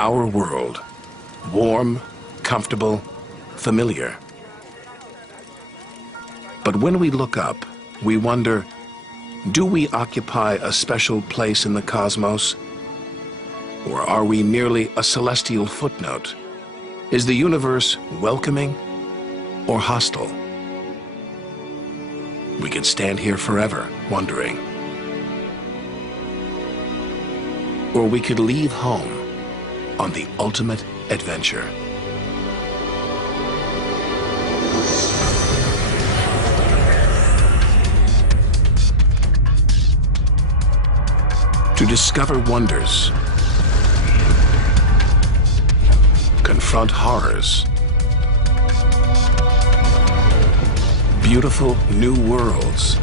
Our world, warm, comfortable, familiar. But when we look up, we wonder, do we occupy a special place in the cosmos? Or are we merely a celestial footnote? Is the universe welcoming or hostile? We could stand here forever wondering. Or we could leave home on the ultimate adventure. To discover wonders, confront horrors, beautiful new worlds,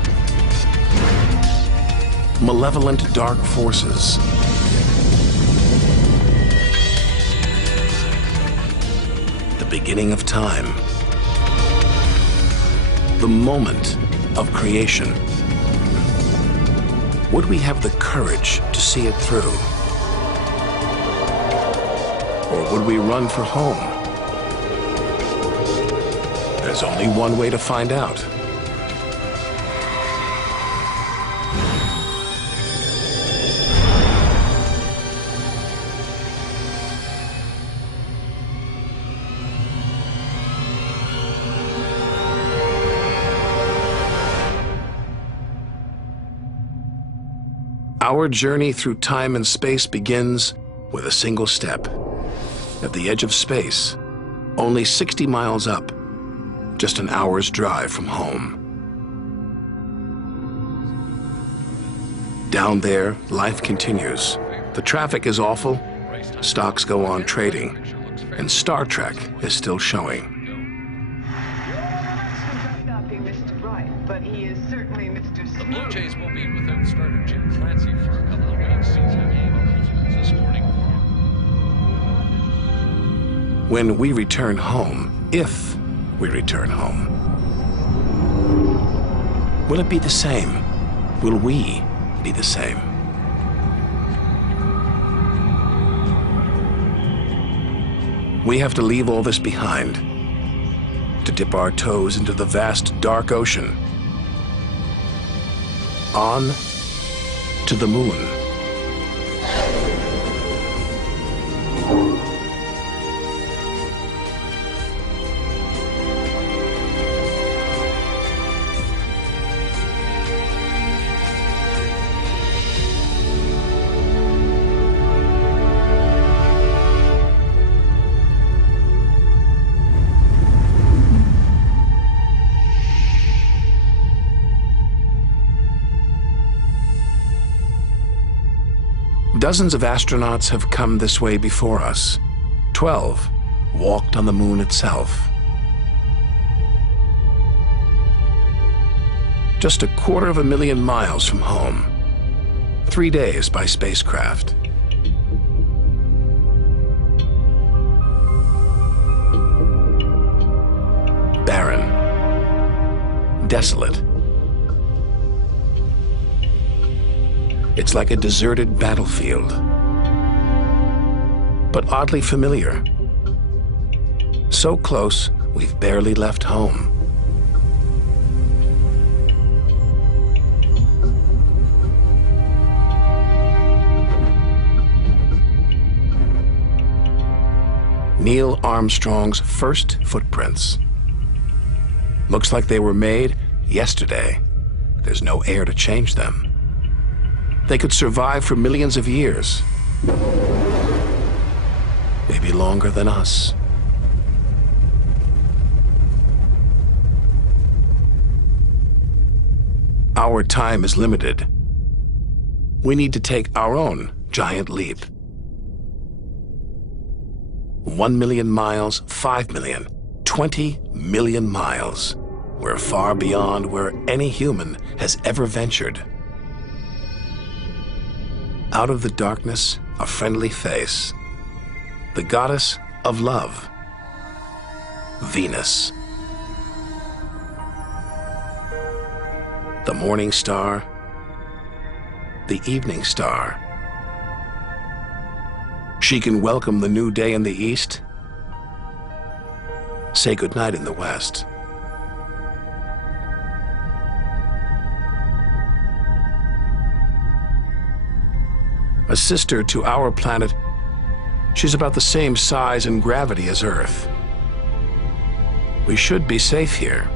malevolent dark forces, the beginning of time, the moment of creation. Would we have the courage to see it through? Or would we run for home? There's only one way to find out. Our journey through time and space begins with a single step. At the edge of space, only 60 miles up, just an hour's drive from home. Down there, life continues. The traffic is awful, stocks go on trading, and Star Trek is still showing. The Blue Jays will be without starter Jim Clancy for a couple of weeks. He's having problems this morning. When we return home, if we return home, will it be the same? Will we be the same? We have to leave all this behind, to dip our toes into the vast dark ocean. On to the moon. Dozens of astronauts have come this way before us. 12 walked on the moon itself. Just 250,000 miles from home. 3 days by spacecraft. Barren. Desolate. It's like a deserted battlefield, but oddly familiar. So close, we've barely left home. Neil Armstrong's first footprints. Looks like they were made yesterday. There's no air to change them. They could survive for millions of years. Maybe longer than us. Our time is limited. We need to take our own giant leap. 1 million miles, 5 million, 20 million miles. We're far beyond where any human has ever ventured. Out of the darkness, a friendly face. The goddess of love, Venus. The morning star, the evening star. She can welcome the new day in the east, say goodnight in the west. A sister to our planet, she's about the same size and gravity as Earth. We should be safe here.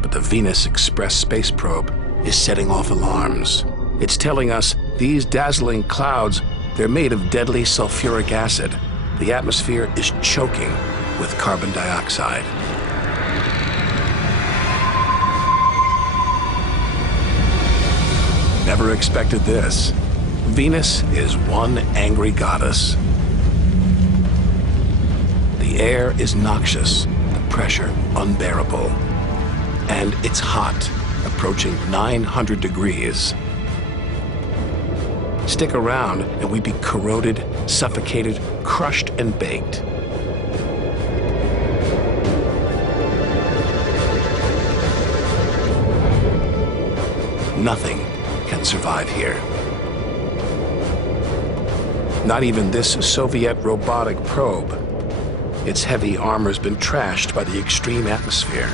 But the Venus Express space probe is setting off alarms. It's telling us these dazzling clouds, they're made of deadly sulfuric acid. The atmosphere is choking with carbon dioxide. Never expected this. Venus is one angry goddess. The air is noxious, the pressure unbearable. And it's hot, approaching 900 degrees. Stick around and we'd be corroded, suffocated, crushed and baked. Nothing can survive here. Not even this Soviet robotic probe. Its heavy armor's been trashed by the extreme atmosphere.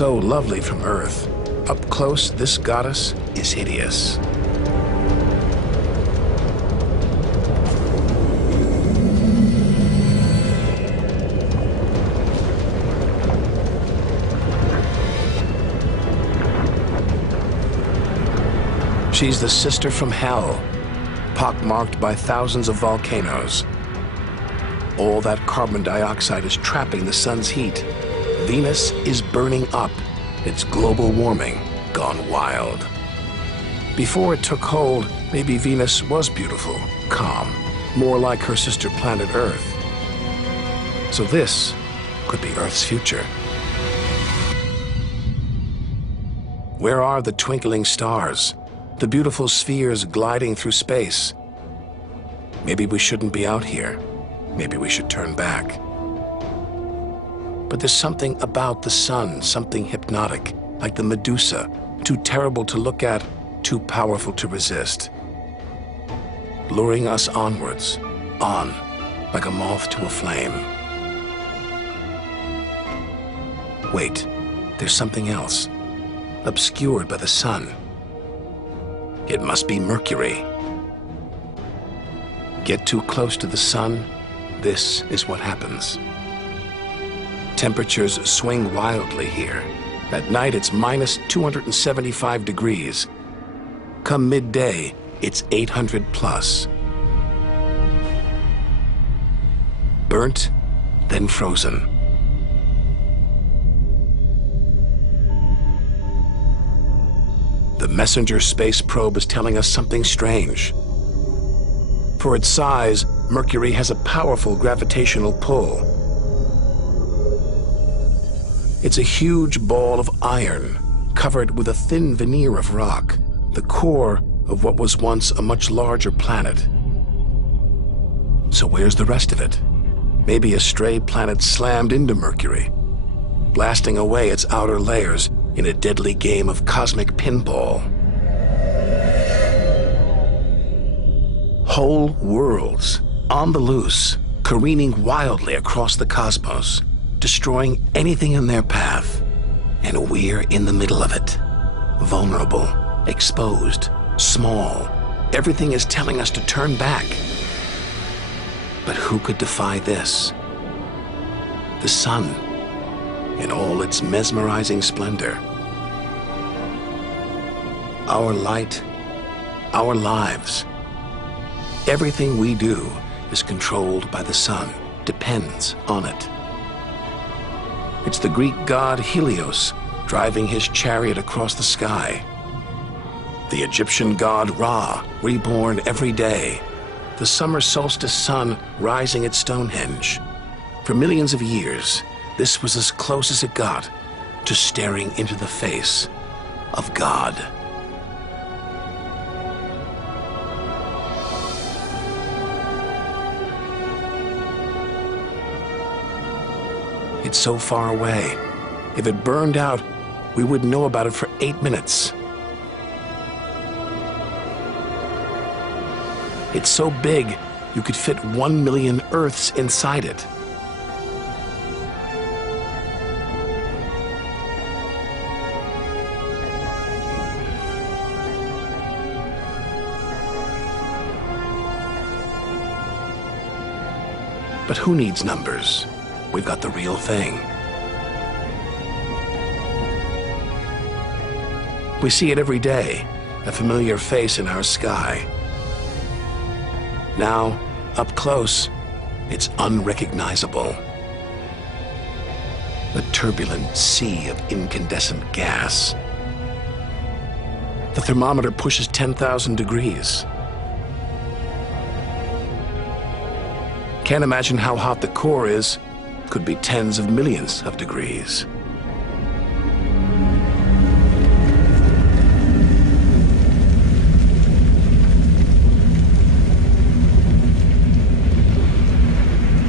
So lovely from Earth. Up close, this goddess is hideous. She's the sister from hell, pockmarked by thousands of volcanoes. All that carbon dioxide is trapping the sun's heat. Venus is burning up. It's global warming gone wild. Before it took hold, maybe Venus was beautiful, calm, more like her sister planet Earth. So this could be Earth's future. Where are the twinkling stars? The beautiful spheres gliding through space? Maybe we shouldn't be out here. Maybe we should turn back. But there's something about the sun, something hypnotic, like the Medusa, too terrible to look at, too powerful to resist. Luring us onwards, on, like a moth to a flame. Wait, there's something else, obscured by the sun. It must be Mercury. Get too close to the sun, this is what happens. Temperatures swing wildly here. At night, it's minus 275 degrees. Come midday, it's 800 plus. Burnt, then frozen. The Messenger space probe is telling us something strange. For its size, Mercury has a powerful gravitational pull. It's a huge ball of iron, covered with a thin veneer of rock, the core of what was once a much larger planet. So where's the rest of it? Maybe a stray planet slammed into Mercury, blasting away its outer layers in a deadly game of cosmic pinball. Whole worlds, on the loose, careening wildly across the cosmos, destroying anything in their path. And we're in the middle of it. Vulnerable, exposed, small. Everything is telling us to turn back. But who could defy this? The sun, in all its mesmerizing splendor. Our light, our lives. Everything we do is controlled by the sun, depends on it. It's the Greek god Helios driving his chariot across the sky. The Egyptian god Ra, reborn every day. The summer solstice sun rising at Stonehenge. For millions of years, this was as close as it got to staring into the face of God. It's so far away. If it burned out, we wouldn't know about it for 8 minutes. It's so big, you could fit 1 million Earths inside it. But who needs numbers? We've got the real thing. We see it every day, a familiar face in our sky. Now, up close, it's unrecognizable. A turbulent sea of incandescent gas. The thermometer pushes 10,000 degrees. Can't imagine how hot the core is. Could be tens of millions of degrees.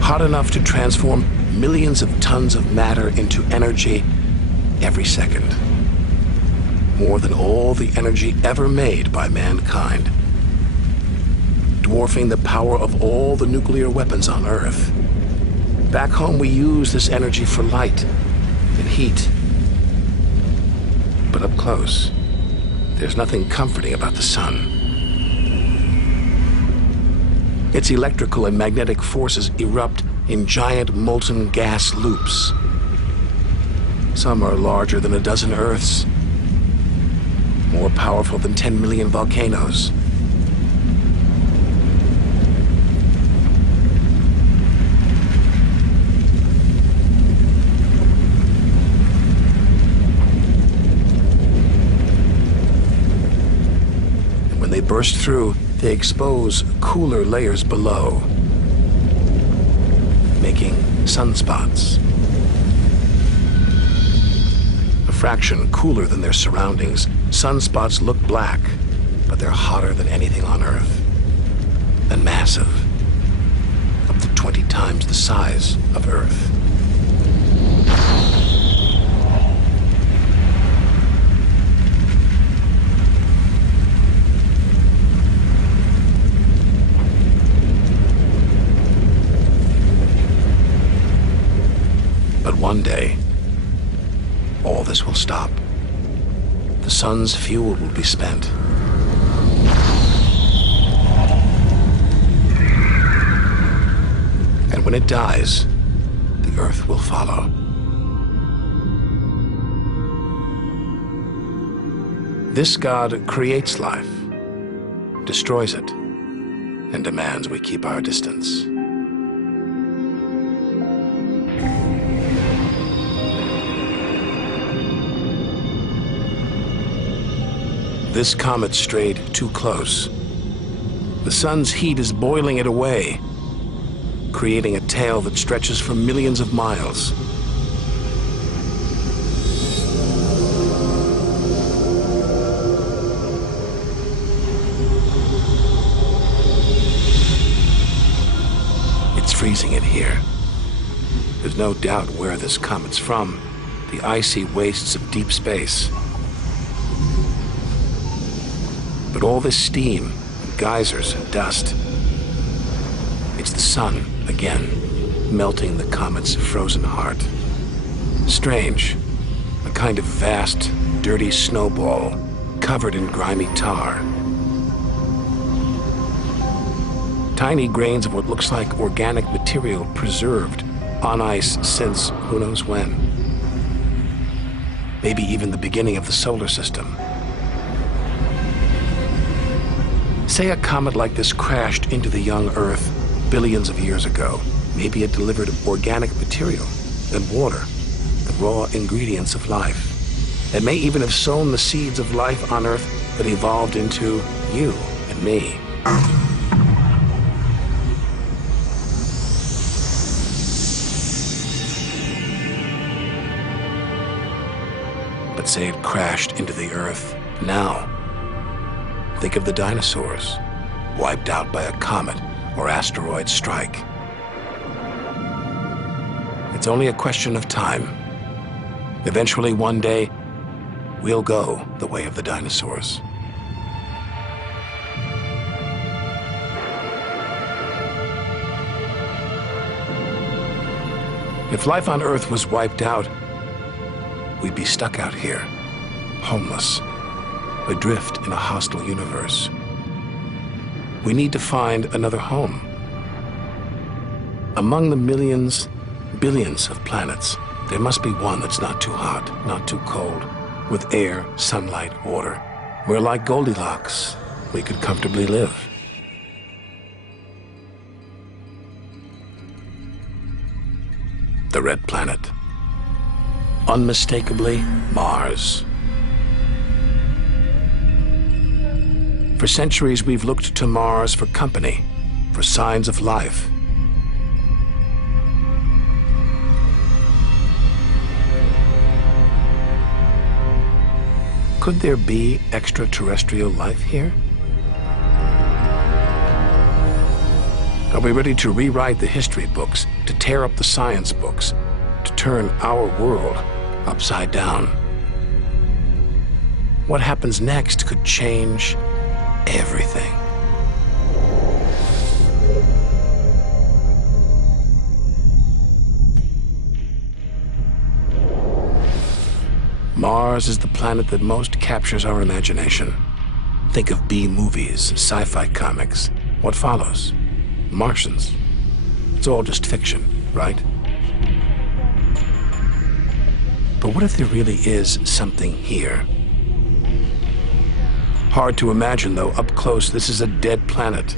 Hot enough to transform millions of tons of matter into energy every second. More than all the energy ever made by mankind. Dwarfing the power of all the nuclear weapons on Earth. Back home, we use this energy for light and heat. But up close, there's nothing comforting about the sun. Its electrical and magnetic forces erupt in giant molten gas loops. Some are larger than a dozen Earths, more powerful than 10 million volcanoes. And when they burst through, they expose cooler layers below, making sunspots. A fraction cooler than their surroundings, sunspots look black, but they're hotter than anything on Earth. And massive, up to 20 times the size of Earth. But one day, all this will stop. The sun's fuel will be spent. And when it dies, the Earth will follow. This God creates life, destroys it, and demands we keep our distance. This comet strayed too close. The sun's heat is boiling it away, creating a tail that stretches for millions of miles. It's freezing it here. There's no doubt where this comet's from, the icy wastes of deep space. But all this steam, geysers and dust, it's the sun again, melting the comet's frozen heart. Strange, a kind of vast, dirty snowball covered in grimy tar. Tiny grains of what looks like organic material preserved on ice since who knows when. Maybe even the beginning of the solar system. Say a comet like this crashed into the young Earth billions of years ago. Maybe it delivered organic material and water, the raw ingredients of life. It may even have sown the seeds of life on Earth that evolved into you and me. But say it crashed into the Earth now. Think of the dinosaurs, wiped out by a comet or asteroid strike. It's only a question of time. Eventually, one day, we'll go the way of the dinosaurs. If life on Earth was wiped out, we'd be stuck out here, homeless, adrift in a hostile universe. We need to find another home. Among the millions, billions of planets, there must be one that's not too hot, not too cold, with air, sunlight, water, where, like Goldilocks, we could comfortably live. The red planet. Unmistakably, Mars. For centuries, we've looked to Mars for company, for signs of life. Could there be extraterrestrial life here? Are we ready to rewrite the history books, to tear up the science books, to turn our world upside down? What happens next could change everything. Mars is the planet that most captures our imagination. Think of B-movies, sci-fi comics. What follows? Martians. It's all just fiction, right? But what if there really is something here? Hard to imagine, though. Up close, this is a dead planet.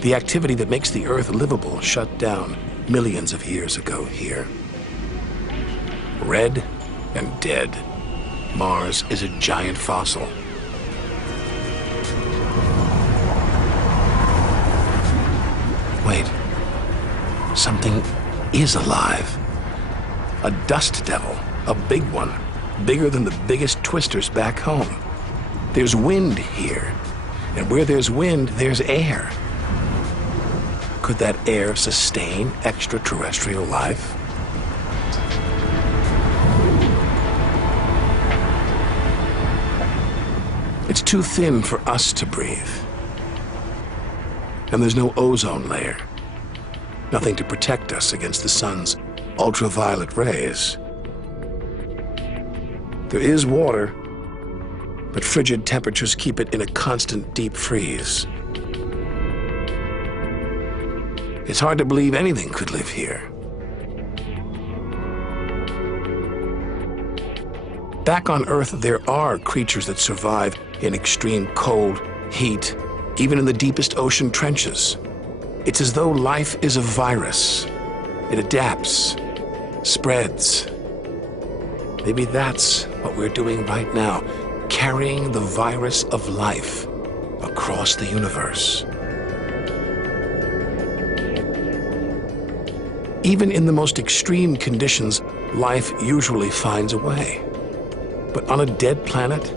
The activity that makes the Earth livable shut down millions of years ago here. Red and dead. Mars is a giant fossil. Wait, something is alive. A dust devil, a big one, bigger than the biggest twisters back home. There's wind here, and where there's wind, there's air. Could that air sustain extraterrestrial life? It's too thin for us to breathe. And there's no ozone layer. Nothing to protect us against the sun's ultraviolet rays. There is water, but frigid temperatures keep it in a constant deep freeze. It's hard to believe anything could live here. Back on Earth, there are creatures that survive in extreme cold, heat, even in the deepest ocean trenches. It's as though life is a virus. It adapts, spreads. Maybe that's what we're doing right now, carrying the virus of life across the universe. Even in the most extreme conditions, life usually finds a way. But on a dead planet,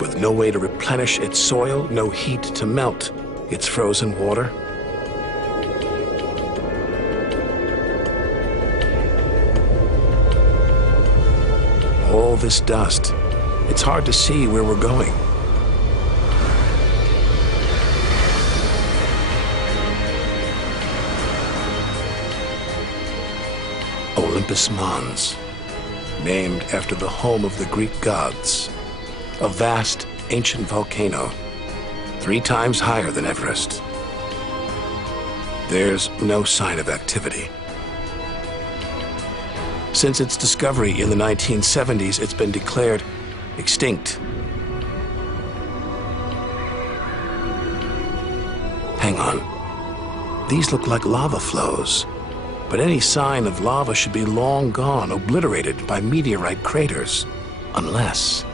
with no way to replenish its soil, no heat to melt its frozen water, all this dust, it's hard to see where we're going. Olympus Mons, named after the home of the Greek gods, a vast, ancient volcano, 3 times higher than Everest. There's no sign of activity. Since its discovery in the 1970s, it's been declared extinct. Hang on. These look like lava flows, but any sign of lava should be long gone, obliterated by meteorite craters, unless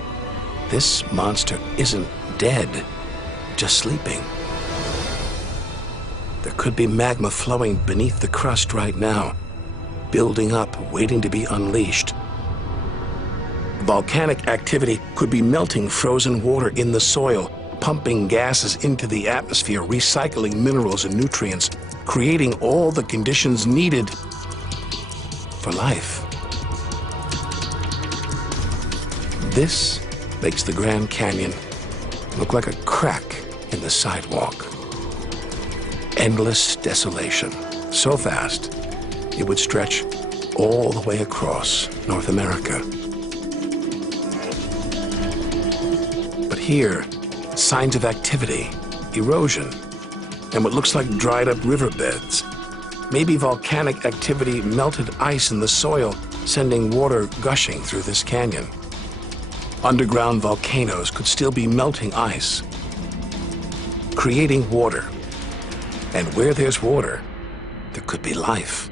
this monster isn't dead, just sleeping. There could be magma flowing beneath the crust right now, building up, waiting to be unleashed. Volcanic activity could be melting frozen water in the soil, pumping gases into the atmosphere, recycling minerals and nutrients, creating all the conditions needed for life. This makes the Grand Canyon look like a crack in the sidewalk. Endless desolation, so vast it would stretch all the way across North America. But here, signs of activity, erosion, and what looks like dried up riverbeds. Maybe volcanic activity melted ice in the soil, sending water gushing through this canyon. Underground volcanoes could still be melting ice, creating water. And where there's water, there could be life.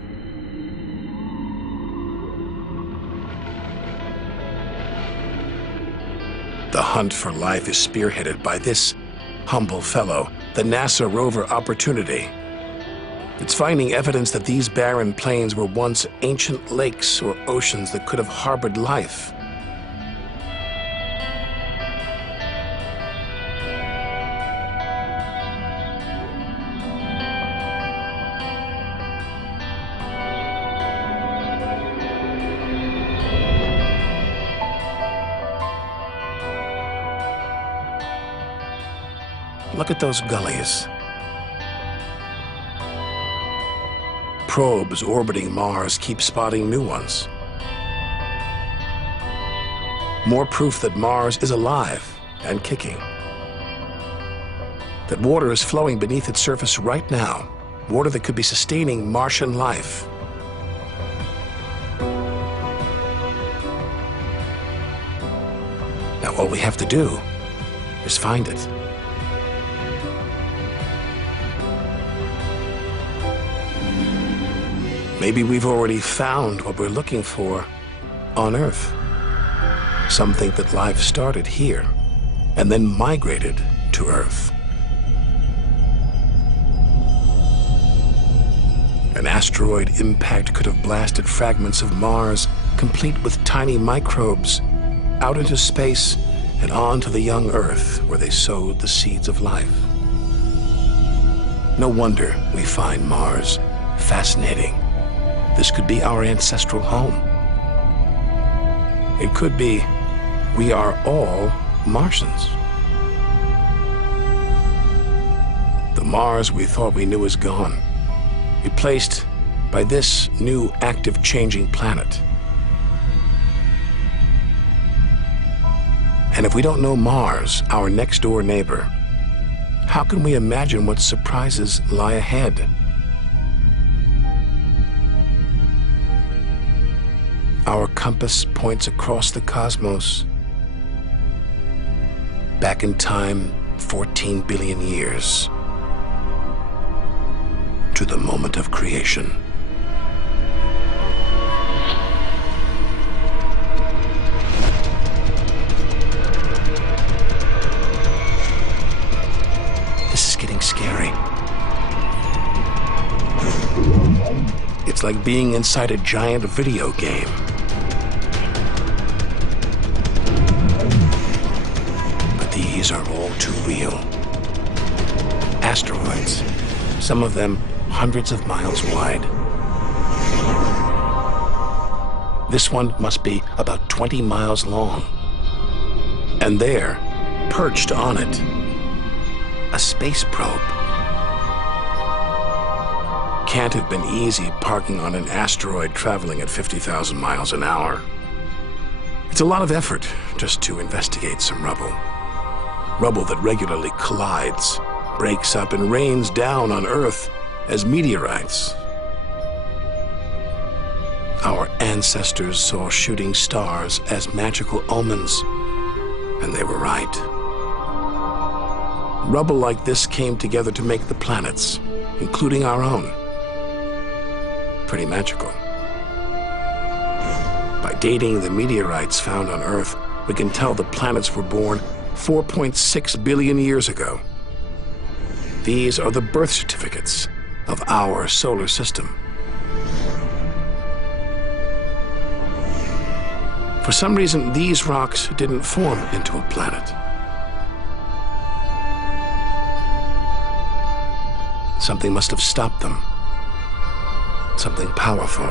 The hunt for life is spearheaded by this humble fellow, the NASA rover Opportunity. It's finding evidence that these barren plains were once ancient lakes or oceans that could have harbored life. Look at those gullies. Probes orbiting Mars keep spotting new ones. More proof that Mars is alive and kicking. That water is flowing beneath its surface right now. Water that could be sustaining Martian life. Now all we have to do is find it. Maybe we've already found what we're looking for on Earth. Some think that life started here and then migrated to Earth. An asteroid impact could have blasted fragments of Mars, complete with tiny microbes, out into space and on to the young Earth, where they sowed the seeds of life. No wonder we find Mars fascinating. This could be our ancestral home. It could be we are all Martians. The Mars we thought we knew is gone, replaced by this new active changing planet. And if we don't know Mars, our next door neighbor, how can we imagine what surprises lie ahead? Our compass points across the cosmos, back in time 14 billion years, to the moment of creation. This is getting scary. It's like being inside a giant video game. These are all too real. Asteroids, some of them hundreds of miles wide. This one must be about 20 miles long. And there, perched on it, a space probe. Can't have been easy parking on an asteroid traveling at 50,000 miles an hour. It's a lot of effort just to investigate some rubble. Rubble that regularly collides, breaks up, and rains down on Earth as meteorites. Our ancestors saw shooting stars as magical omens, and they were right. Rubble like this came together to make the planets, including our own. Pretty magical. By dating the meteorites found on Earth, we can tell the planets were born 4.6 billion years ago. These are the birth certificates of our solar system. For some reason, these rocks didn't form into a planet. Something must have stopped them. Something powerful.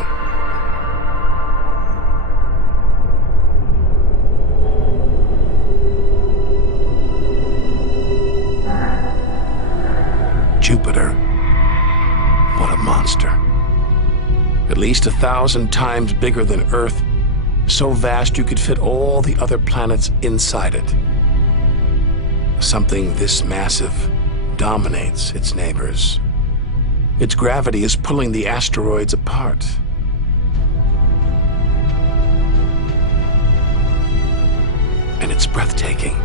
Jupiter. What a monster. At least 1,000 times bigger than Earth, so vast you could fit all the other planets inside it. Something this massive dominates its neighbors. Its gravity is pulling the asteroids apart. And it's breathtaking.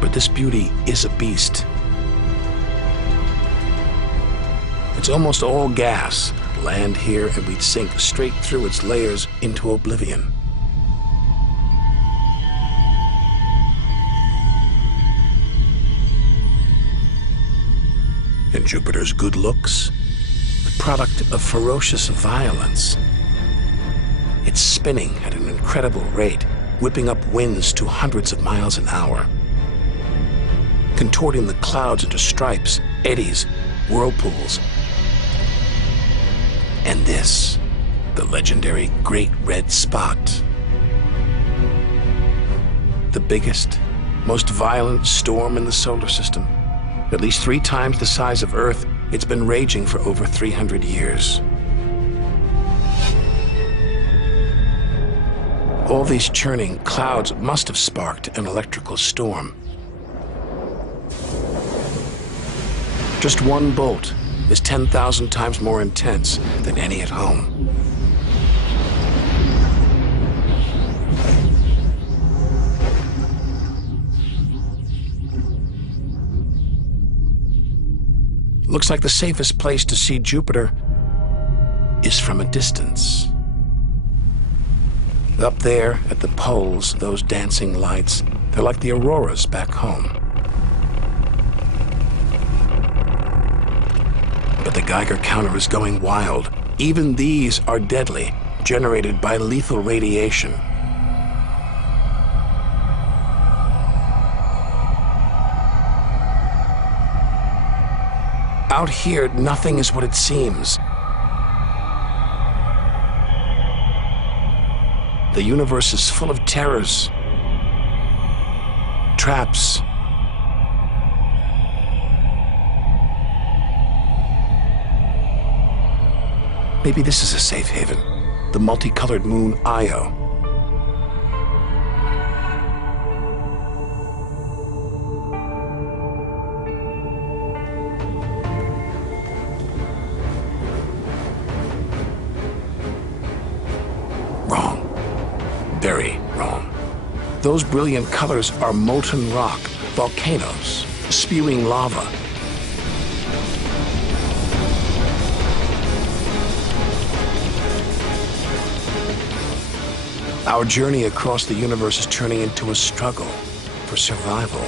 But this beauty is a beast. It's almost all gas. Land here and we'd sink straight through its layers into oblivion. And Jupiter's good looks, the product of ferocious violence. It's spinning at an incredible rate, whipping up winds to hundreds of miles an hour, contorting the clouds into stripes, eddies, whirlpools. And this, the legendary Great Red Spot. The biggest, most violent storm in the solar system. At least 3 times the size of Earth, it's been raging for over 300 years. All these churning clouds must have sparked an electrical storm. Just one bolt is 10,000 times more intense than any at home. Looks like the safest place to see Jupiter is from a distance. Up there at the poles, those dancing lights, they're like the auroras back home. But the Geiger counter is going wild. Even these are deadly, generated by lethal radiation. Out here, nothing is what it seems. The universe is full of terrors, traps, maybe this is a safe haven, the multicolored moon Io. Wrong. Very wrong. Those brilliant colors are molten rock, volcanoes, spewing lava. Our journey across the universe is turning into a struggle for survival.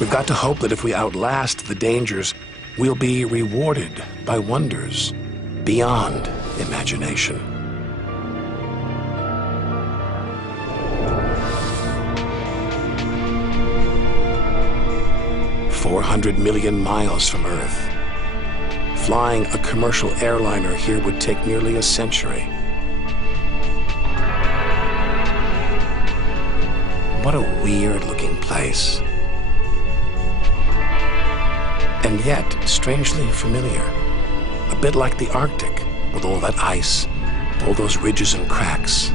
We've got to hope that if we outlast the dangers, we'll be rewarded by wonders beyond imagination. "400 million miles from Earth. Flying a commercial airliner here would take nearly a century. What a weird-looking place. And yet, strangely familiar. A bit like the Arctic, with all that ice, all those ridges and cracks.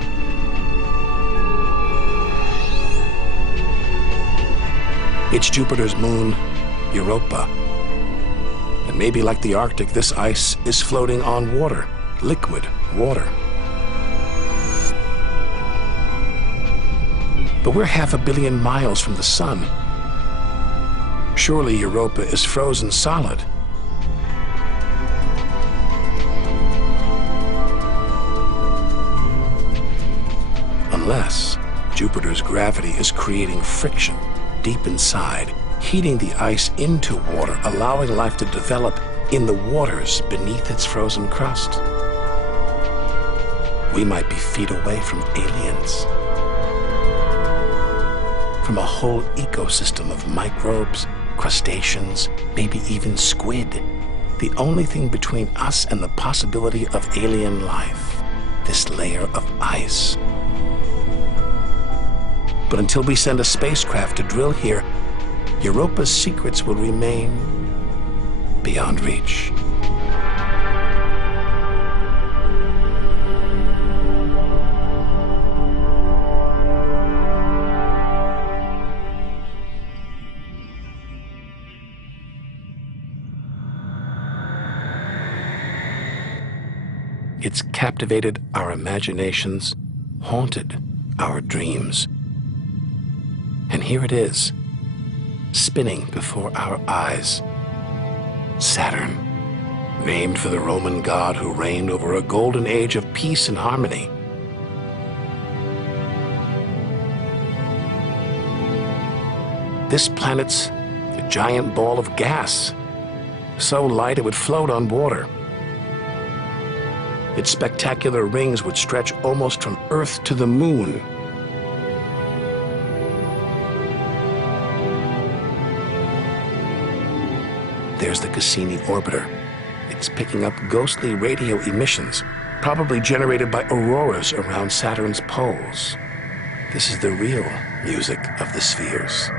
It's Jupiter's moon, Europa. And maybe like the Arctic, this ice is floating on water, liquid water. But we're 500 million miles from the sun. Surely Europa is frozen solid. Unless Jupiter's gravity is creating friction deep inside, heating the ice into water, allowing life to develop in the waters beneath its frozen crust. We might be feet away from aliens. from a whole ecosystem of microbes, crustaceans, maybe even squid. The only thing between us and the possibility of alien life, this layer of ice. But until we send a spacecraft to drill here, Europa's secrets will remain beyond reach. It's captivated our imaginations, haunted our dreams. And here it is, spinning before our eyes. Saturn, named for the Roman god who reigned over a golden age of peace and harmony. This planet's a giant ball of gas, so light it would float on water. Its spectacular rings would stretch almost from Earth to the moon. There's the Cassini orbiter. It's picking up ghostly radio emissions, probably generated by auroras around Saturn's poles. This is the real music of the spheres.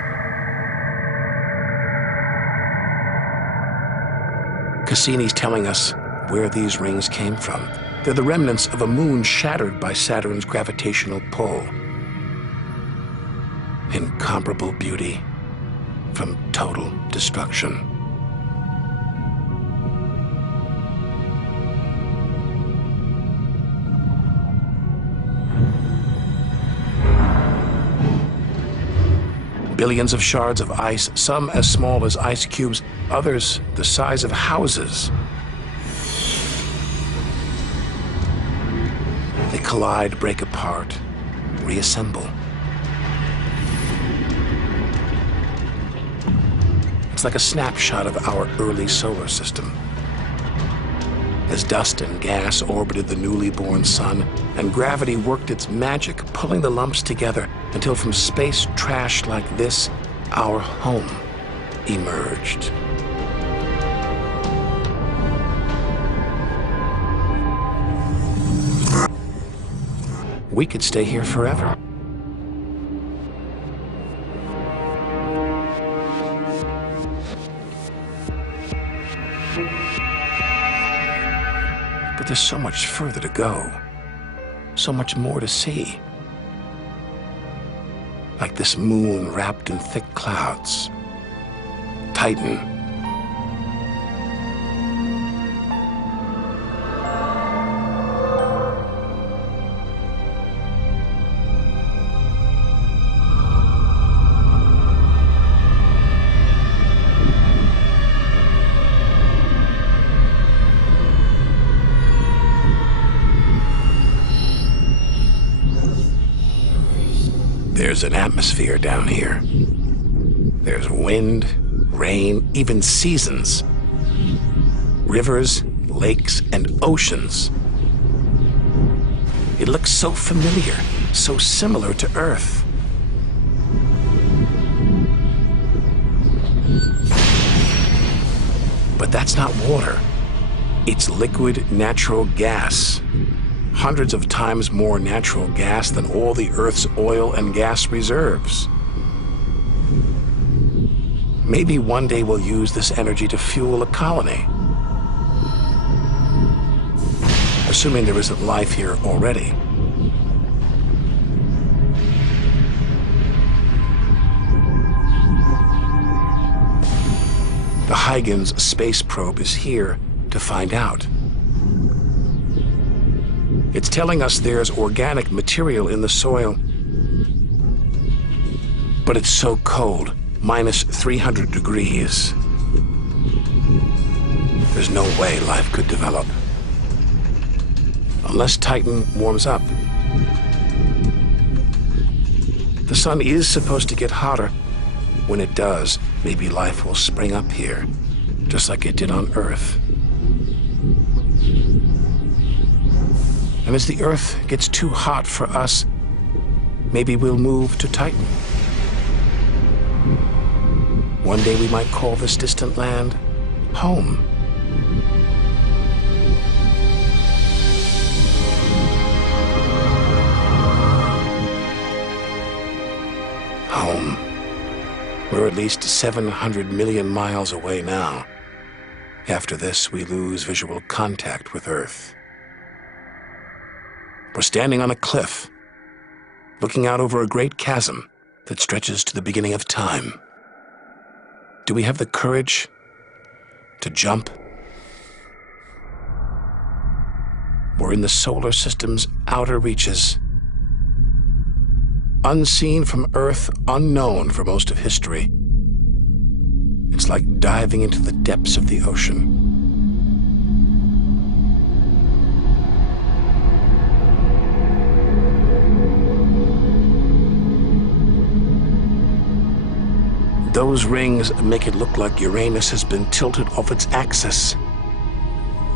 Cassini's telling us where these rings came from. They're the remnants of a moon shattered by Saturn's gravitational pull. Incomparable beauty from total destruction. Billions of shards of ice, some as small as ice cubes, others the size of houses. They collide, break apart, reassemble. It's like a snapshot of our early solar system. As dust and gas orbited the newly born sun, and gravity worked its magic, pulling the lumps together until from space trash like this, our home emerged. We could stay here forever. But there's so much further to go, so much more to see. Like this moon wrapped in thick clouds. Titan. There's an atmosphere down here. There's wind, rain, even seasons. Rivers, lakes, and oceans. It looks so familiar, so similar to Earth. But that's not water. It's liquid natural gas. Hundreds of times more natural gas than all the Earth's oil and gas reserves. Maybe one day we'll use this energy to fuel a colony. Assuming there isn't life here already. The Huygens space probe is here to find out. It's telling us there's organic material in the soil, but it's so cold, minus 300 degrees. There's no way life could develop. Unless Titan warms up. The sun is supposed to get hotter. When it does, maybe life will spring up here, just like it did on Earth. And as the Earth gets too hot for us, maybe we'll move to Titan. One day we might call this distant land home. Home. We're at least 700 million miles away now. After this, we lose visual contact with Earth. We're standing on a cliff, looking out over a great chasm that stretches to the beginning of time. Do we have the courage to jump? We're in the solar system's outer reaches. Unseen from Earth, unknown for most of history. It's like diving into the depths of the ocean. Those rings make it look like Uranus has been tilted off its axis,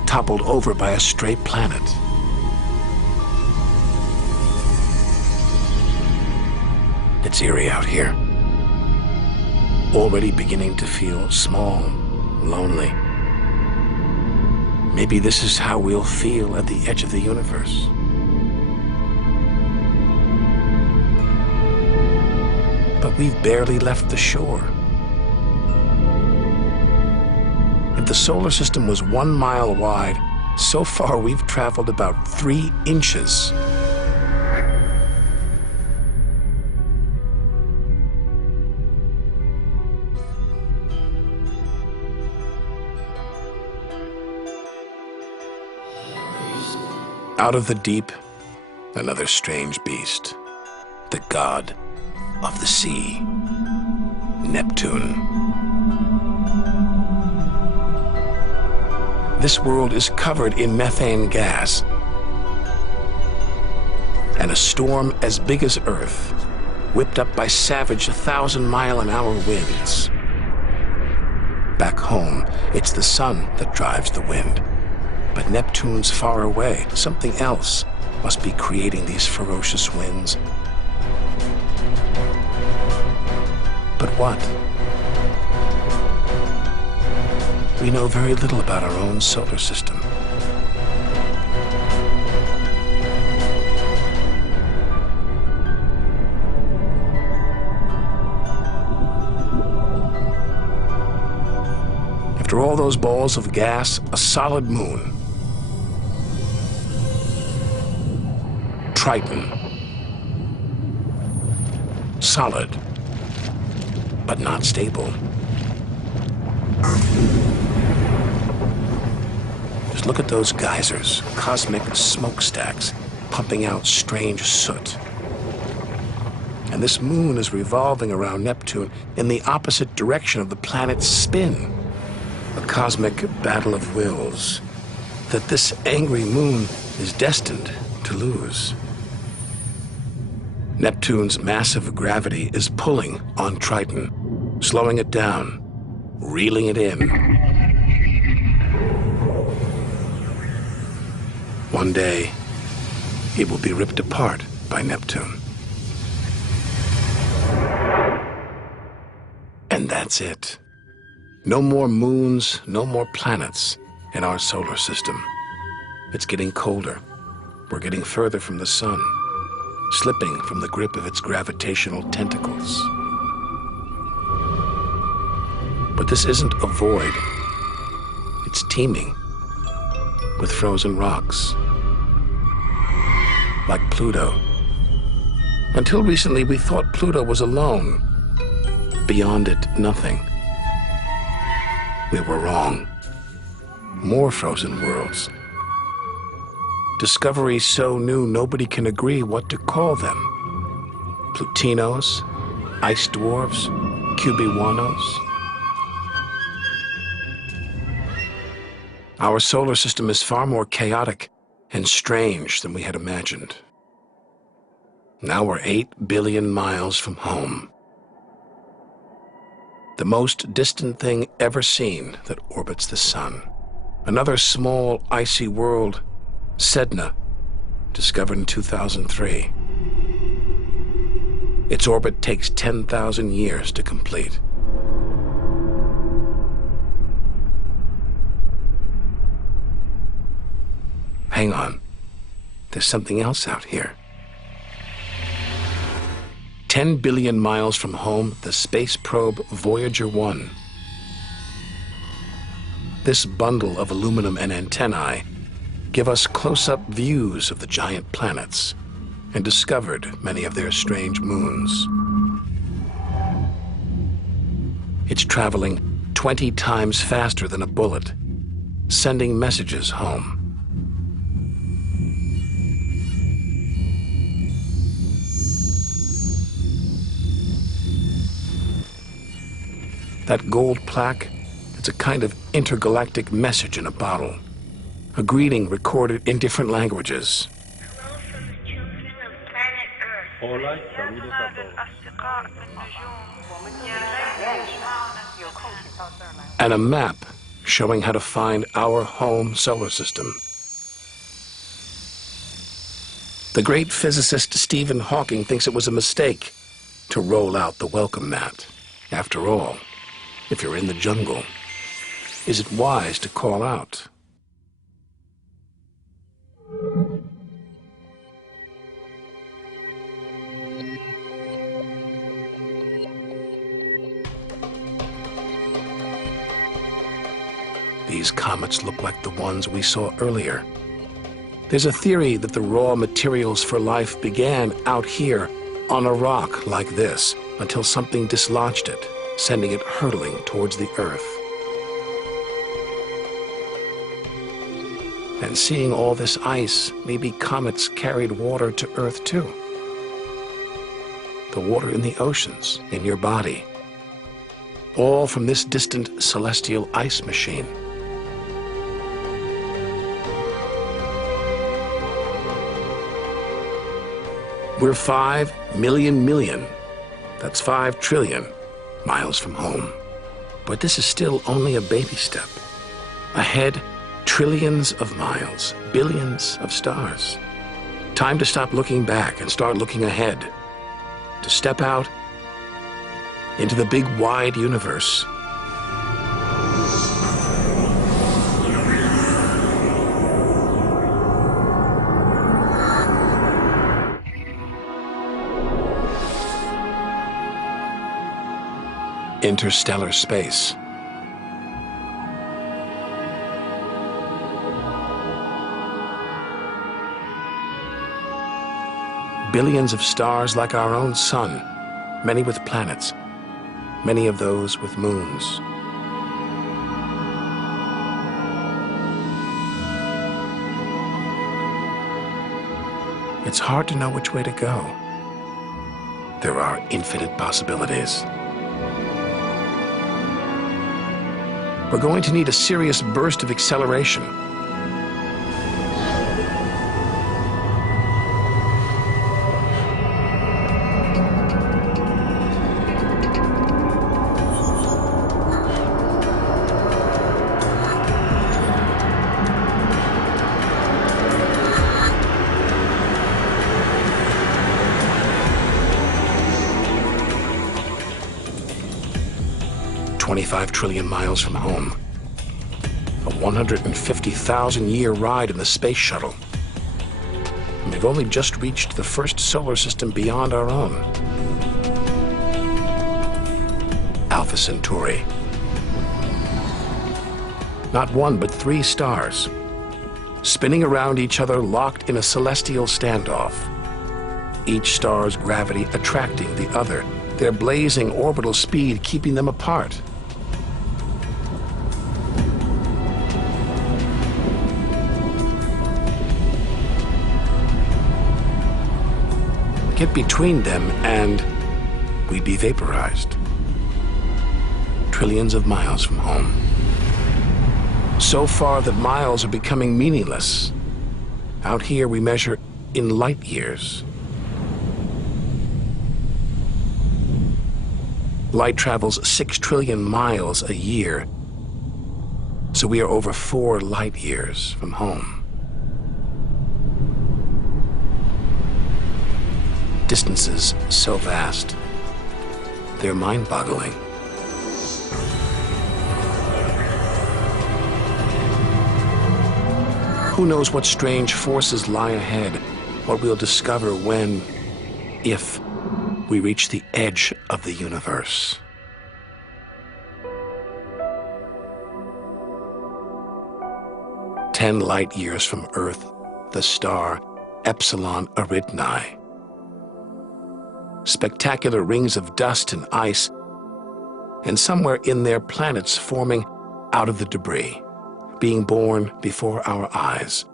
toppled over by a stray planet. It's eerie out here. Already beginning to feel small, lonely. Maybe this is how we'll feel at the edge of the universe. But we've barely left the shore. If the solar system was 1 mile wide, so far we've traveled about 3 inches. Out of the deep, another strange beast, the god of the sea, Neptune. This world is covered in methane gas, and a storm as big as Earth, whipped up by savage 1,000-mile-an-hour winds. Back home, it's the sun that drives the wind. But Neptune's far away. Something else must be creating these ferocious winds. But what? We know very little about our own solar system. After all those balls of gas, a solid moon. Triton. Solid, but not stable. Just look at those geysers, cosmic smokestacks, pumping out strange soot. And this moon is revolving around Neptune in the opposite direction of the planet's spin. A cosmic battle of wills that this angry moon is destined to lose. Neptune's massive gravity is pulling on Triton, slowing it down, reeling it in. One day, it will be ripped apart by Neptune. And that's it. No more moons, no more planets in our solar system. It's getting colder. We're getting further from the sun, slipping from the grip of its gravitational tentacles. But this isn't a void. It's teeming with frozen rocks, like Pluto. Until recently, we thought Pluto was alone. Beyond it, nothing. We were wrong. More frozen worlds. Discoveries so new nobody can agree what to call them. Plutinos, ice dwarfs, cubewanos. Our solar system is far more chaotic and strange than we had imagined. Now we're 8 billion miles from home. The most distant thing ever seen that orbits the sun. Another small, icy world, Sedna, discovered in 2003. Its orbit takes 10,000 years to complete. Hang on. There's something else out here. 10 billion miles from home, the space probe Voyager 1. This bundle of aluminum and antennae give us close-up views of the giant planets and discovered many of their strange moons. It's traveling 20 times faster than a bullet, sending messages home. That gold plaque, it's a kind of intergalactic message in a bottle. A greeting recorded in different languages. Hello from the children of planet Earth. Hola, saludos a todos. And a map showing how to find our home solar system. The great physicist Stephen Hawking thinks it was a mistake to roll out the welcome mat. After all, if you're in the jungle, is it wise to call out? These comets look like the ones we saw earlier. There's a theory that the raw materials for life began out here on a rock like this until something dislodged it, sending it hurtling towards the Earth. And seeing all this ice, maybe comets carried water to Earth too. The water in the oceans, in your body. All from this distant celestial ice machine. We're 5 million, that's 5 trillion miles from home. But this is still only a baby step. Ahead, trillions of miles, billions of stars. Time to stop looking back and start looking ahead. To step out into the big wide universe. Interstellar space. Billions of stars like our own sun, many with planets, many of those with moons. It's hard to know which way to go. There are infinite possibilities. We're going to need a serious burst of acceleration. $25 trillion miles from home. A 150,000-year ride in the space shuttle. And we've only just reached the first solar system beyond our own. Alpha Centauri. Not one, but 3 stars. Spinning around each other, locked in a celestial standoff. Each star's gravity attracting the other, their blazing orbital speed keeping them apart. Get between them and we'd be vaporized. Trillions of miles from home. So far that miles are becoming meaningless. Out here we measure in light years. Light travels 6 trillion miles a year, so we are over 4 light years from home. Distances so vast, they're mind-boggling. Who knows what strange forces lie ahead, what we'll discover when, if, we reach the edge of the universe. "10 light years from Earth, the star Epsilon Eridani. Spectacular rings of dust and ice, and somewhere in there planets forming out of the debris, being born before our eyes.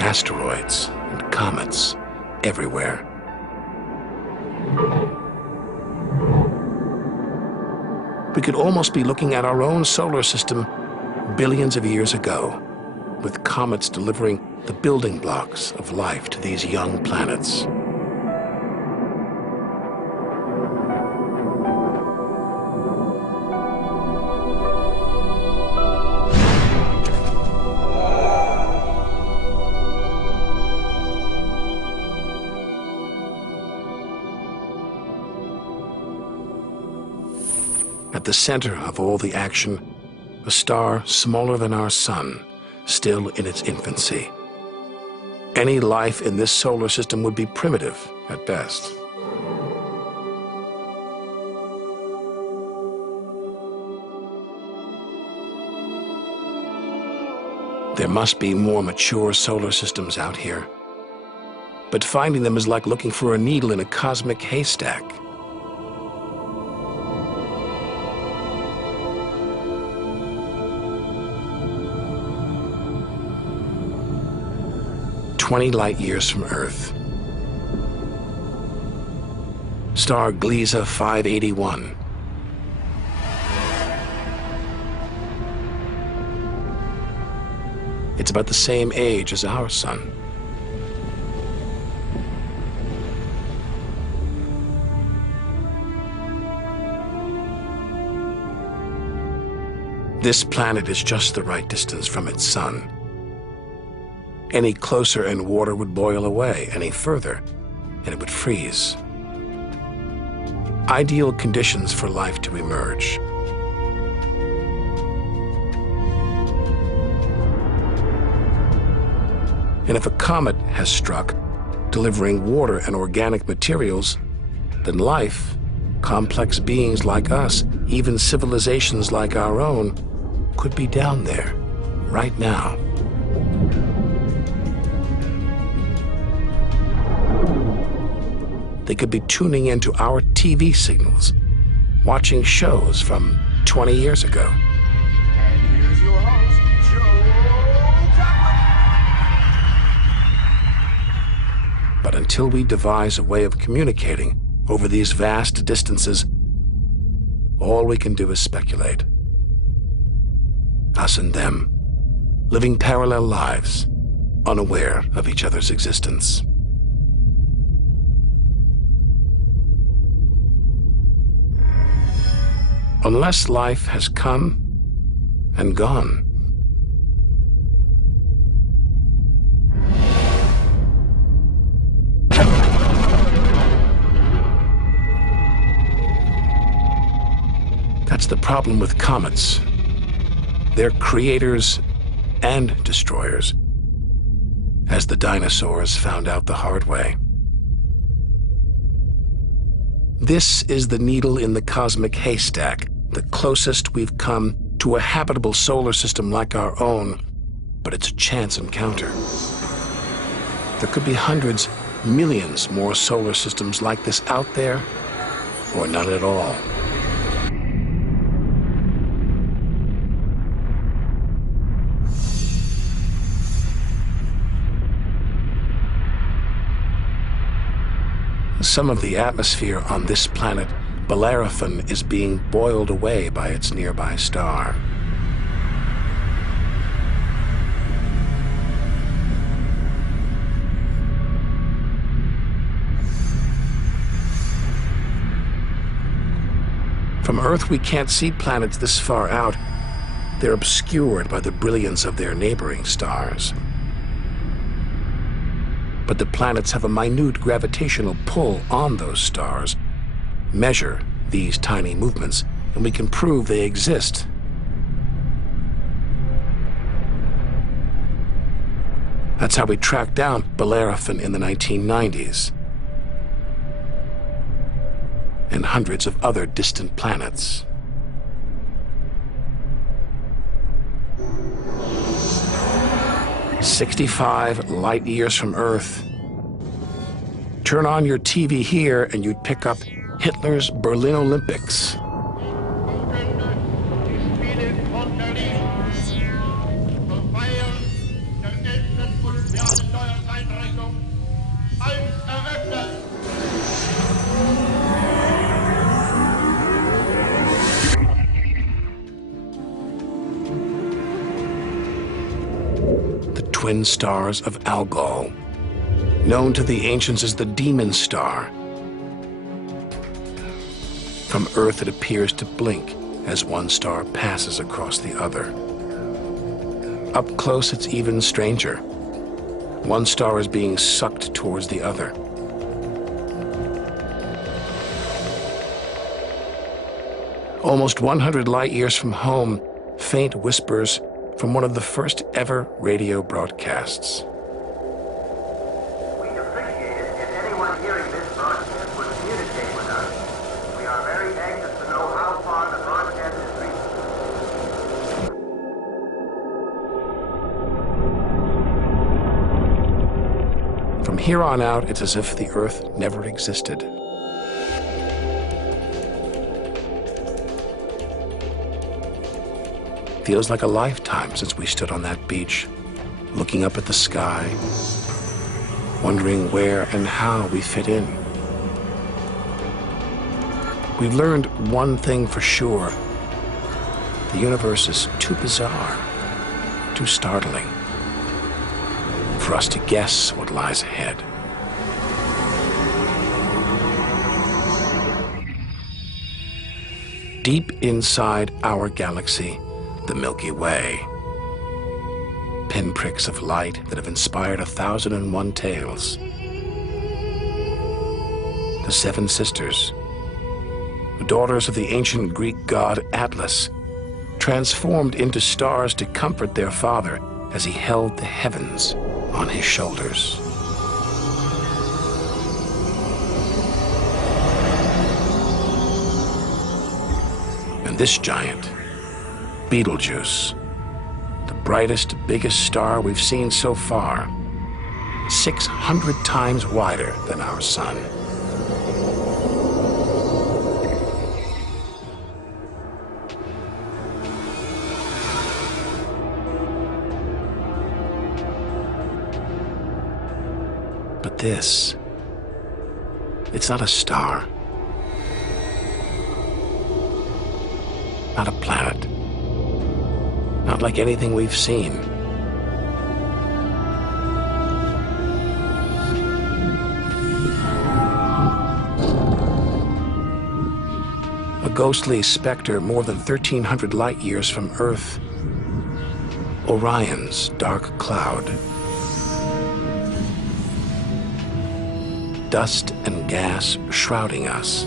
Asteroids and comets everywhere. We could almost be looking at our own solar system billions of years ago, with comets delivering the building blocks of life to these young planets. At the center of all the action, a star smaller than our sun, still in its infancy. Any life in this solar system would be primitive at best. There must be more mature solar systems out here, but finding them is like looking for a needle in a cosmic haystack. "20 light years from Earth. Star Gliese 581. It's about the same age as our sun. This planet is just the right distance from its sun. Any closer and water would boil away, any further, and it would freeze. Ideal conditions for life to emerge. And if a comet has struck, delivering water and organic materials, then life, complex beings like us, even civilizations like our own, could be down there, right now. They could be tuning into our TV signals, watching shows from 20 years ago. And here's your host, Joe Kaplan. But until we devise a way of communicating over these vast distances, all we can do is speculate. Us and them, living parallel lives, unaware of each other's existence. Unless life has come and gone. That's the problem with comets. They're creators and destroyers, as the dinosaurs found out the hard way. This is the needle in the cosmic haystack, the closest we've come to a habitable solar system like our own, but it's a chance encounter. There could be hundreds, millions more solar systems like this out there, or none at all. Some of the atmosphere on this planet, Bellerophon, is being boiled away by its nearby star. From Earth, we can't see planets this far out. They're obscured by the brilliance of their neighboring stars. But the planets have a minute gravitational pull on those stars, measure these tiny movements, and we can prove they exist. That's how we tracked down Bellerophon in the 1990s, and hundreds of other distant planets. "65 light years from Earth. Turn on your TV here and you'd pick up Hitler's Berlin Olympics." The twin stars of Algol, known to the ancients as the Demon Star. From Earth, it appears to blink as one star passes across the other. Up close, it's even stranger. One star is being sucked towards the other. Almost 100 light years from home, faint whispers from one of the first ever radio broadcasts. We'd appreciate it if anyone hearing this broadcast would communicate with us. We are very anxious to know how far the broadcast is reaching. From here on out, it's as if the Earth never existed. Feels like a lifetime since we stood on that beach, looking up at the sky, wondering where and how we fit in. We've learned one thing for sure. The universe is too bizarre, too startling, for us to guess what lies ahead. Deep inside our galaxy, the Milky Way. Pinpricks of light that have inspired 1,001 tales. The Seven Sisters, the daughters of the ancient Greek god Atlas, transformed into stars to comfort their father as he held the heavens on his shoulders. And this giant, Betelgeuse, the brightest, biggest star we've seen so far, 600 times wider than our sun. But this, it's not a star, not a planet. Not like anything we've seen. A ghostly specter more than 1,300 light years from Earth. Orion's dark cloud. Dust and gas shrouding us.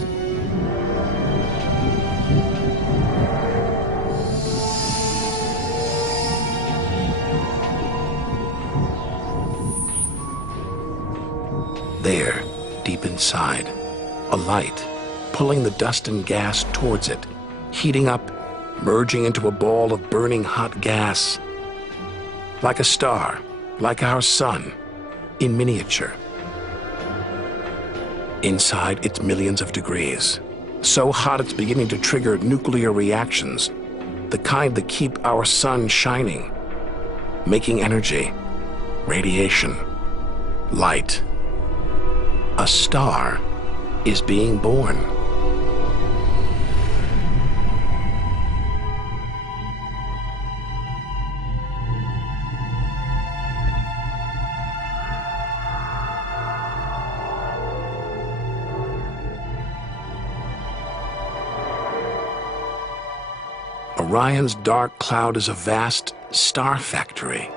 There, deep inside, a light, pulling the dust and gas towards it, heating up, merging into a ball of burning hot gas. Like a star, like our sun, in miniature. Inside, it's millions of degrees. So hot it's beginning to trigger nuclear reactions, the kind that keep our sun shining, making energy, radiation, light. A star is being born. Orion's dark cloud is a vast star factory,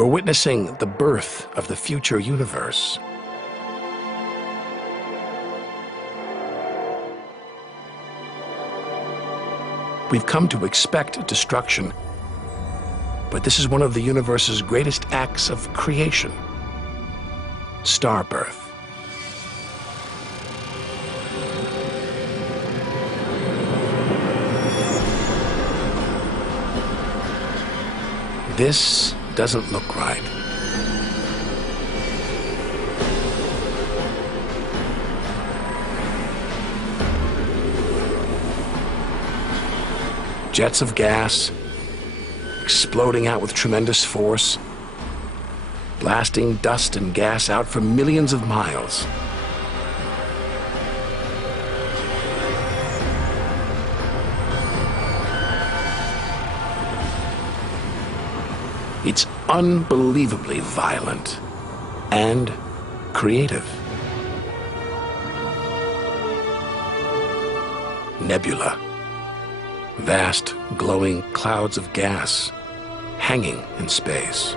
We're witnessing the birth of the future universe. We've come to expect destruction, but this is one of the universe's greatest acts of creation: star birth. This doesn't look right. Jets of gas exploding out with tremendous force, blasting dust and gas out for millions of miles. It's unbelievably violent and creative. Nebula. Vast, glowing clouds of gas hanging in space.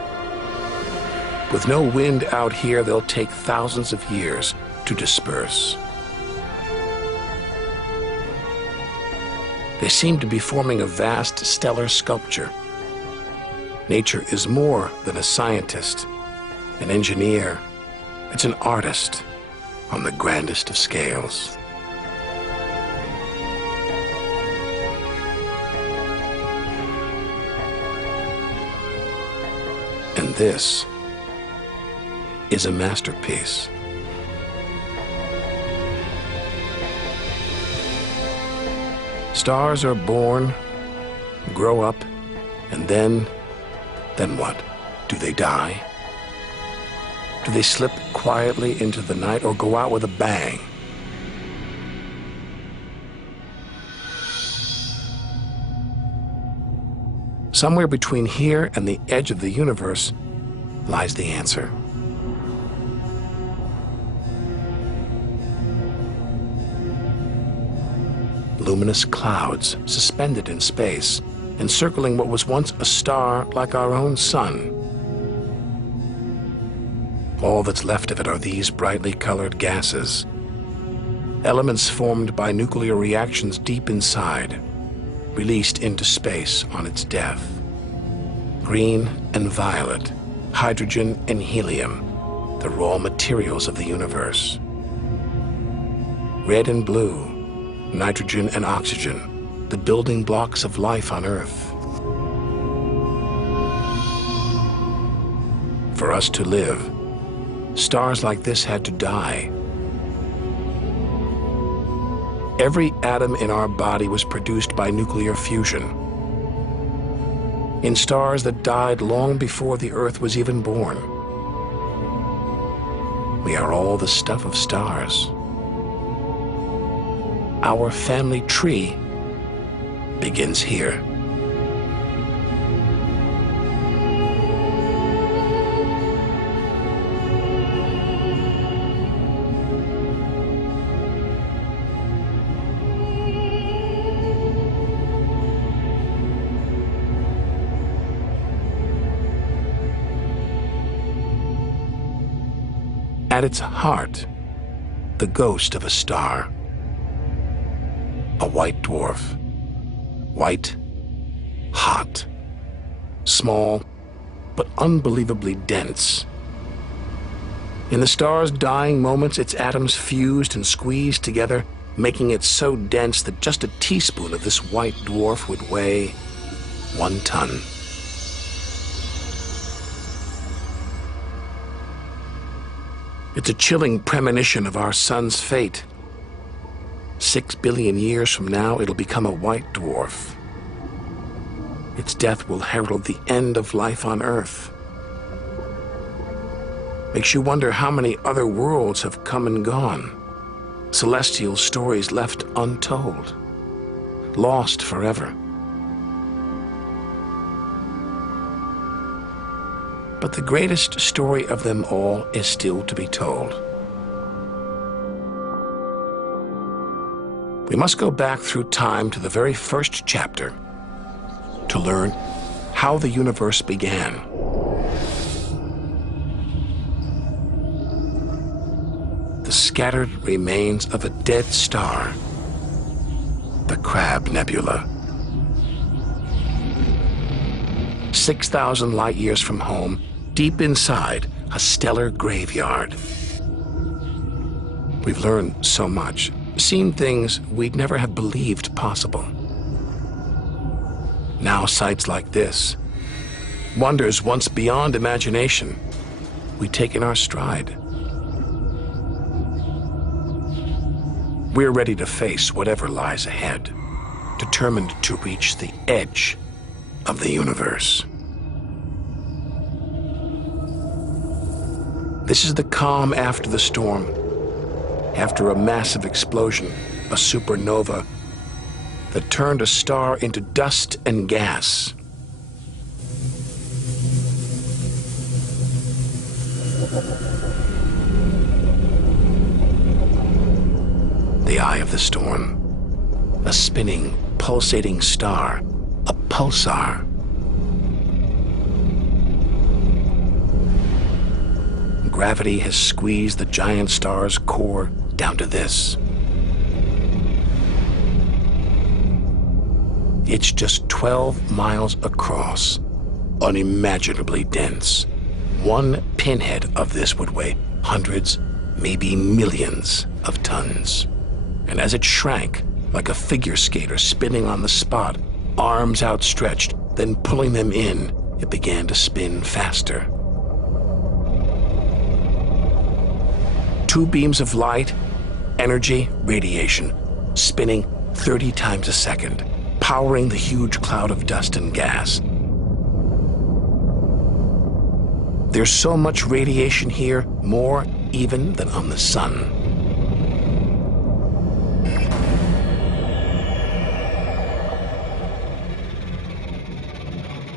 With no wind out here, they'll take thousands of years to disperse. They seem to be forming a vast stellar sculpture. Nature is more than a scientist, an engineer. It's an artist on the grandest of scales. And this is a masterpiece. Stars are born, grow up, and then what? Do they die? Do they slip quietly into the night or go out with a bang? Somewhere between here and the edge of the universe lies the answer. Luminous clouds suspended in space, encircling what was once a star like our own sun. All that's left of it are these brightly colored gases, elements formed by nuclear reactions deep inside, released into space on its death. Green and violet, hydrogen and helium, the raw materials of the universe. Red and blue, nitrogen and oxygen, the building blocks of life on Earth. For us to live, stars like this had to die. Every atom in our body was produced by nuclear fusion. In stars that died long before the Earth was even born. We are all the stuff of stars. Our family tree begins here. At its heart, the ghost of a star. A white dwarf. White, hot, small, but unbelievably dense. In the star's dying moments, its atoms fused and squeezed together, making it so dense that just a teaspoon of this white dwarf would weigh 1 ton. It's a chilling premonition of our sun's fate. 6 billion years from now, it'll become a white dwarf. Its death will herald the end of life on Earth. Makes you wonder how many other worlds have come and gone. Celestial stories left untold. Lost forever. But the greatest story of them all is still to be told. We must go back through time to the very first chapter to learn how the universe began. the scattered remains of a dead star, the Crab Nebula. 6,000 light years from home, deep inside a stellar graveyard. We've learned so much, seen things we'd never have believed possible. Now sights like this, wonders once beyond imagination, we take in our stride. We're ready to face whatever lies ahead, determined to reach the edge of the universe. This is the calm after the storm, after a massive explosion, a supernova that turned a star into dust and gas. The eye of the storm, a spinning, pulsating star, a pulsar. Gravity has squeezed the giant star's core down to this. It's just 12 miles across, unimaginably dense. One pinhead of this would weigh hundreds, maybe millions of tons. And as it shrank, like a figure skater spinning on the spot, arms outstretched, then pulling them in, it began to spin faster. Two beams of light, energy, radiation, spinning 30 times a second, powering the huge cloud of dust and gas. There's so much radiation here, more even than on the sun.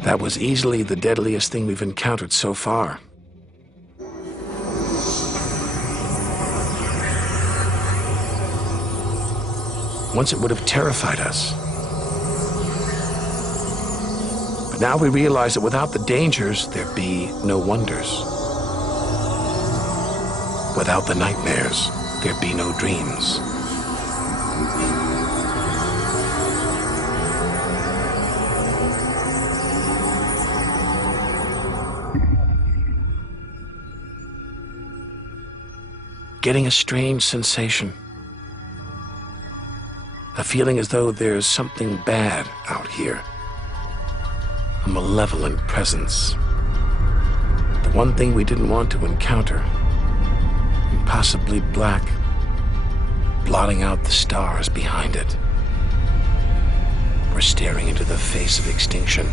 That was easily the deadliest thing we've encountered so far. Once it would have terrified us. But now we realize that without the dangers, there'd be no wonders. Without the nightmares, there'd be no dreams. Getting a strange sensation. A feeling as though there's something bad out here. A malevolent presence. The one thing we didn't want to encounter. Impossibly black, blotting out the stars behind it. We're staring into the face of extinction.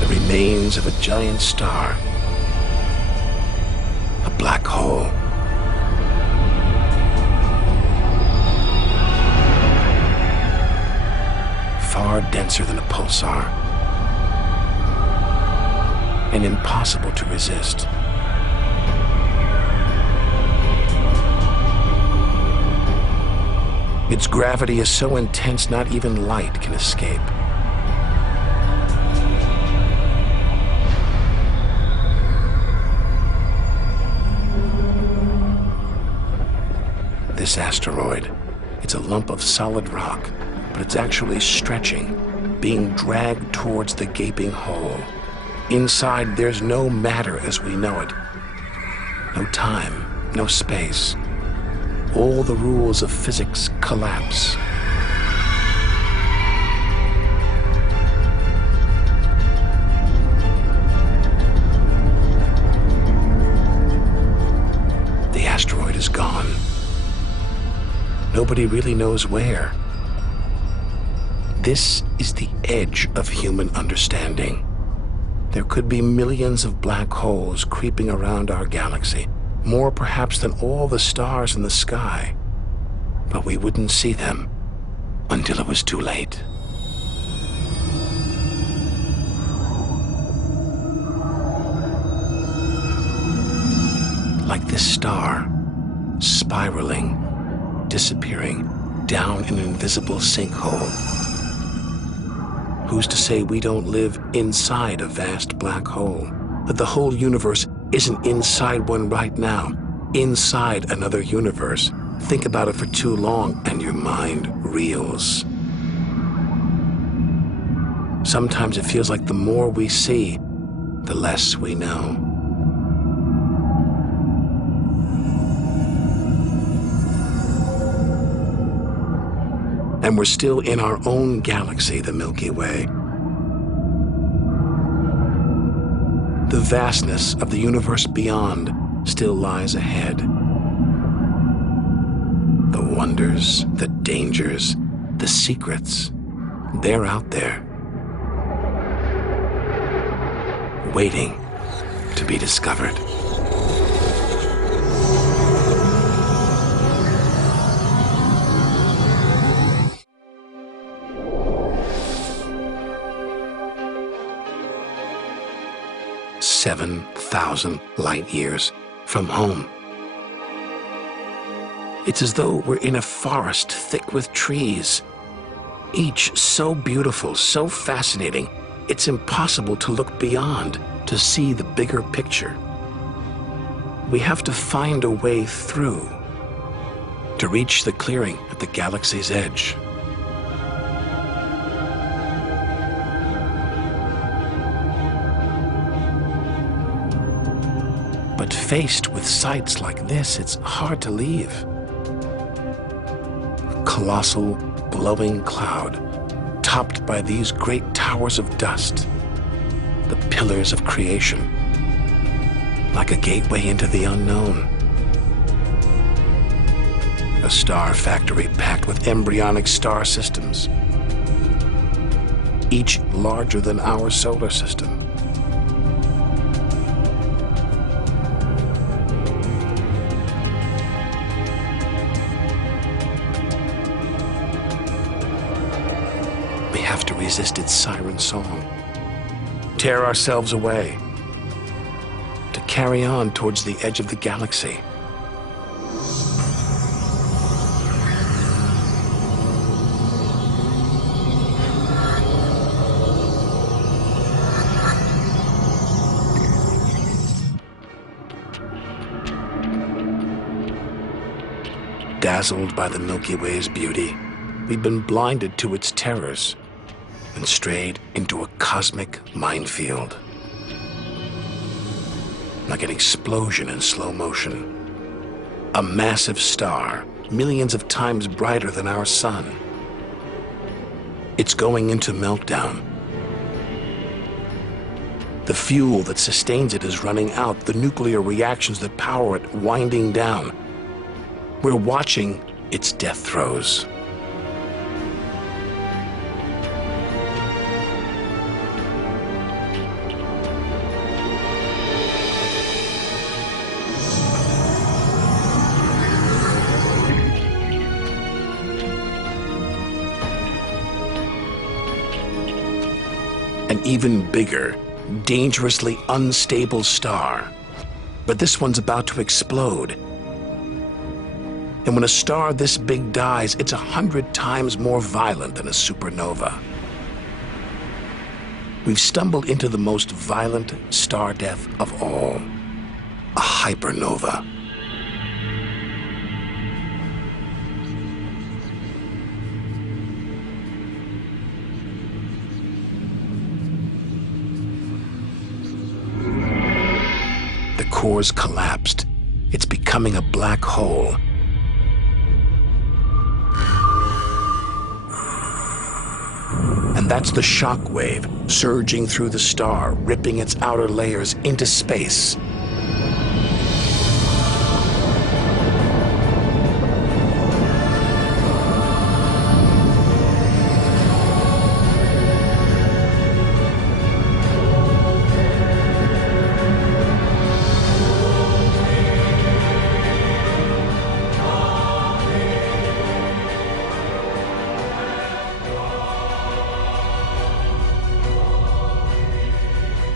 The remains of a giant star. A black hole. Far denser than a pulsar, and impossible to resist. Its gravity is so intense not even light can escape. This asteroid, it's a lump of solid rock, but it's actually stretching, being dragged towards the gaping hole. Inside, there's no matter as we know it. No time, no space. All the rules of physics collapse. The asteroid is gone. Nobody really knows where. This is the edge of human understanding. There could be millions of black holes creeping around our galaxy, more perhaps than all the stars in the sky. But we wouldn't see them until it was too late. Like this star, spiraling, disappearing down an invisible sinkhole. Who's to say we don't live inside a vast black hole, that the whole universe isn't inside one right now, inside another universe. Think about it for too long and your mind reels. Sometimes it feels like the more we see, the less we know. And we're still in our own galaxy, the Milky Way. The vastness of the universe beyond still lies ahead. The wonders, the dangers, the secrets, they're out there, waiting to be discovered. "7,000 light years from home." It's as though we're in a forest thick with trees, each so beautiful, so fascinating, it's impossible to look beyond, to see the bigger picture. We have to find a way through, to reach the clearing at the galaxy's edge. But faced with sights like this, it's hard to leave. A colossal, glowing cloud, topped by these great towers of dust, the pillars of creation, like a gateway into the unknown. A star factory packed with embryonic star systems, each larger than our solar system. We have to resist its siren song, tear ourselves away, to carry on towards the edge of the galaxy. Dazzled by the Milky Way's beauty, we've been blinded to its terrors and strayed into a cosmic minefield. Like an explosion in slow motion. A massive star, millions of times brighter than our sun. It's going into meltdown. The fuel that sustains it is running out, the nuclear reactions that power it winding down. We're watching its death throes. An even bigger, dangerously unstable star. But this one's about to explode. And when a star this big dies, it's 100 times more violent than a supernova. We've stumbled into the most violent star death of all, a hypernova. The core's collapsed. It's becoming a black hole. And that's the shock wave surging through the star, ripping its outer layers into space.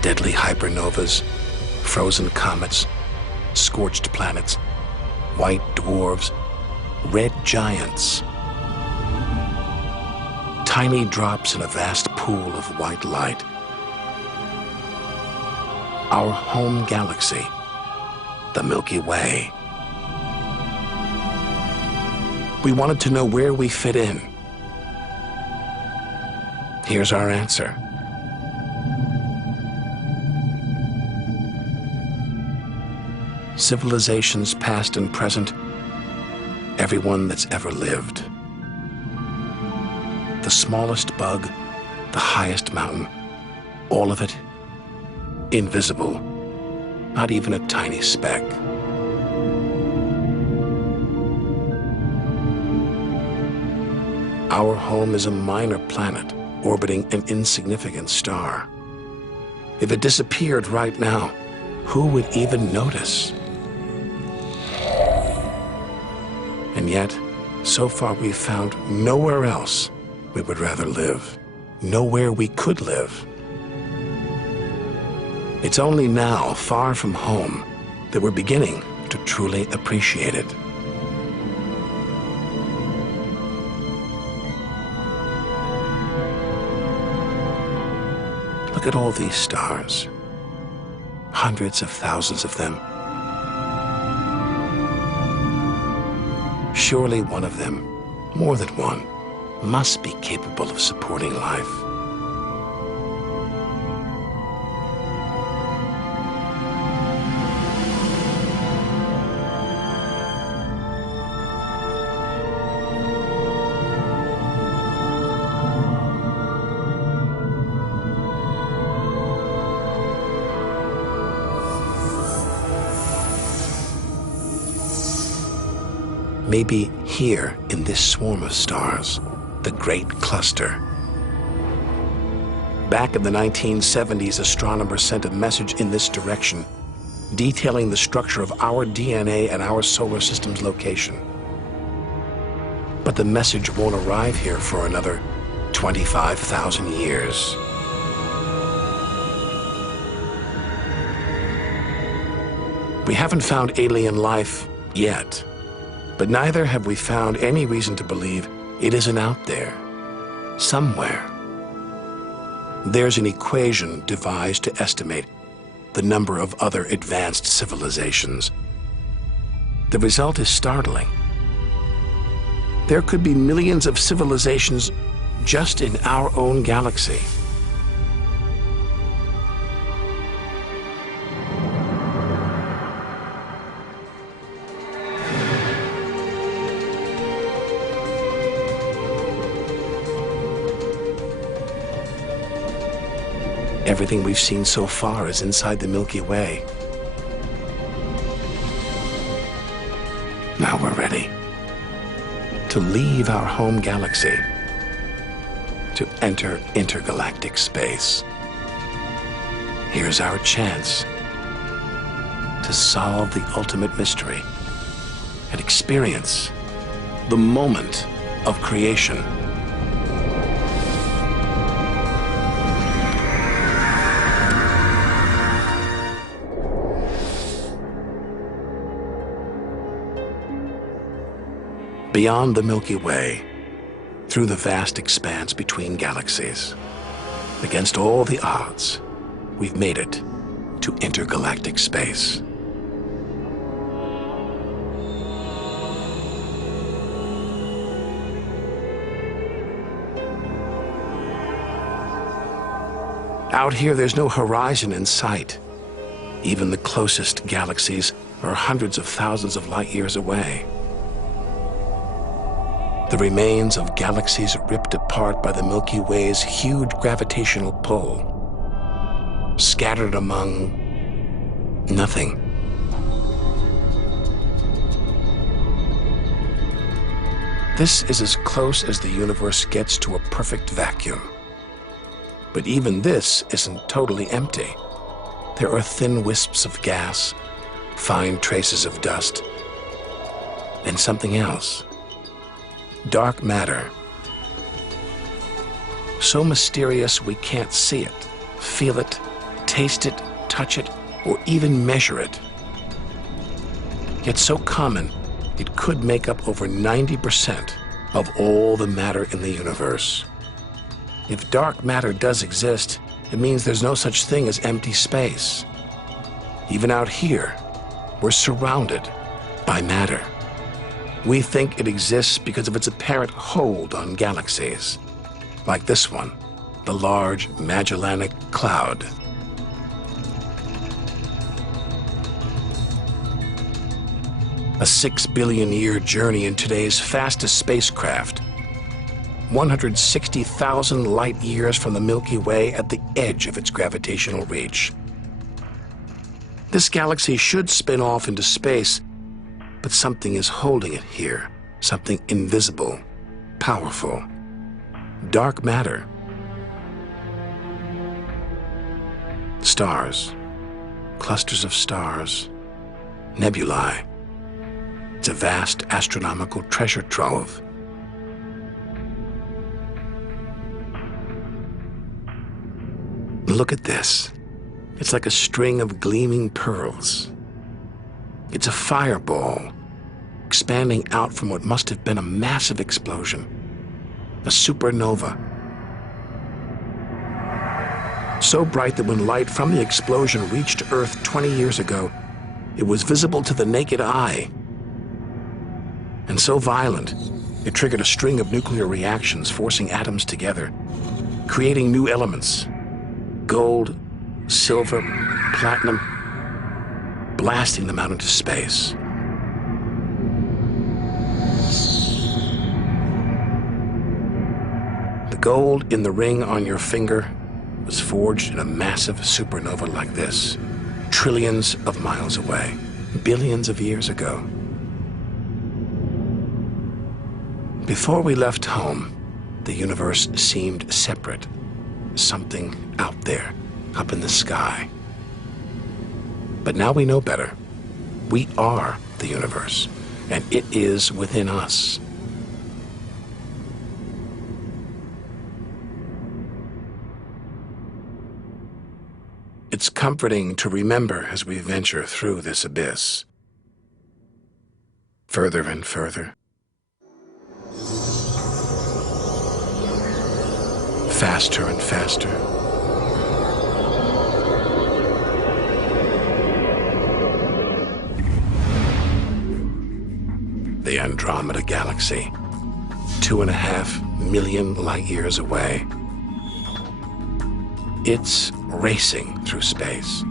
Deadly hypernovas, frozen comets, scorched planets, white dwarfs, red giants. Tiny drops in a vast pool of white light. Our home galaxy the Milky Way. We wanted to know where we fit in. Here's our answer. Civilizations past and present, everyone that's ever lived. The smallest bug, the highest mountain, all of it invisible, not even a tiny speck. Our home is a minor planet orbiting an insignificant star. If it disappeared right now, who would even notice? And yet, so far we've found nowhere else we would rather live, nowhere we could live. It's only now, far from home, that we're beginning to truly appreciate it. Look at all these stars, hundreds of thousands of them. Surely one of them, more than one, must be capable of supporting life. Maybe here in this swarm of stars, the Great Cluster. Back in the 1970s, astronomers sent a message in this direction, detailing the structure of our DNA and our solar system's location. But the message won't arrive here for another 25,000 years. We haven't found alien life yet. But neither have we found any reason to believe it isn't out there, somewhere. There's an equation devised to estimate the number of other advanced civilizations. The result is startling. There could be millions of civilizations just in our own galaxy. Everything we've seen so far is inside the Milky Way. Now we're ready to leave our home galaxy, to enter intergalactic space. Here's our chance to solve the ultimate mystery and experience the moment of creation. Beyond the Milky Way, through the vast expanse between galaxies, against all the odds, we've made it to intergalactic space. Out here, there's no horizon in sight. Even the closest galaxies are hundreds of thousands of light years away. The remains of galaxies ripped apart by the Milky Way's huge gravitational pull, scattered among nothing. This is as close as the universe gets to a perfect vacuum. But even this isn't totally empty. There are thin wisps of gas, fine traces of dust, and something else. Dark matter. So mysterious we can't see it, feel it, taste it, touch it, or even measure it. Yet so common, it could make up over 90% of all the matter in the universe. If dark matter does exist, it means there's no such thing as empty space. Even out here, We're surrounded by matter. We think it exists because of its apparent hold on galaxies, like this one, the Large Magellanic Cloud. A 6 billion year journey in today's fastest spacecraft, 160,000 light years from the Milky Way at the edge of its gravitational reach. This galaxy should spin off into space, but something is holding it here, something invisible, powerful. Dark matter. Stars, clusters of stars, nebulae. It's a vast astronomical treasure trove. Look at this. It's like a string of gleaming pearls. It's a fireball, expanding out from what must have been a massive explosion, a supernova. So bright that when light from the explosion reached Earth 20 years ago, it was visible to the naked eye. And so violent, it triggered a string of nuclear reactions, forcing atoms together, creating new elements: gold, silver, platinum, blasting them out into space. The gold in the ring on your finger was forged in a massive supernova like this, trillions of miles away, billions of years ago. Before we left home, the universe seemed separate, something out there, up in the sky. But now we know better. We are the universe, and it is within us. It's comforting to remember as we venture through this abyss. Further and further. Faster and faster. The Andromeda Galaxy, 2.5 million light years away. It's racing through space.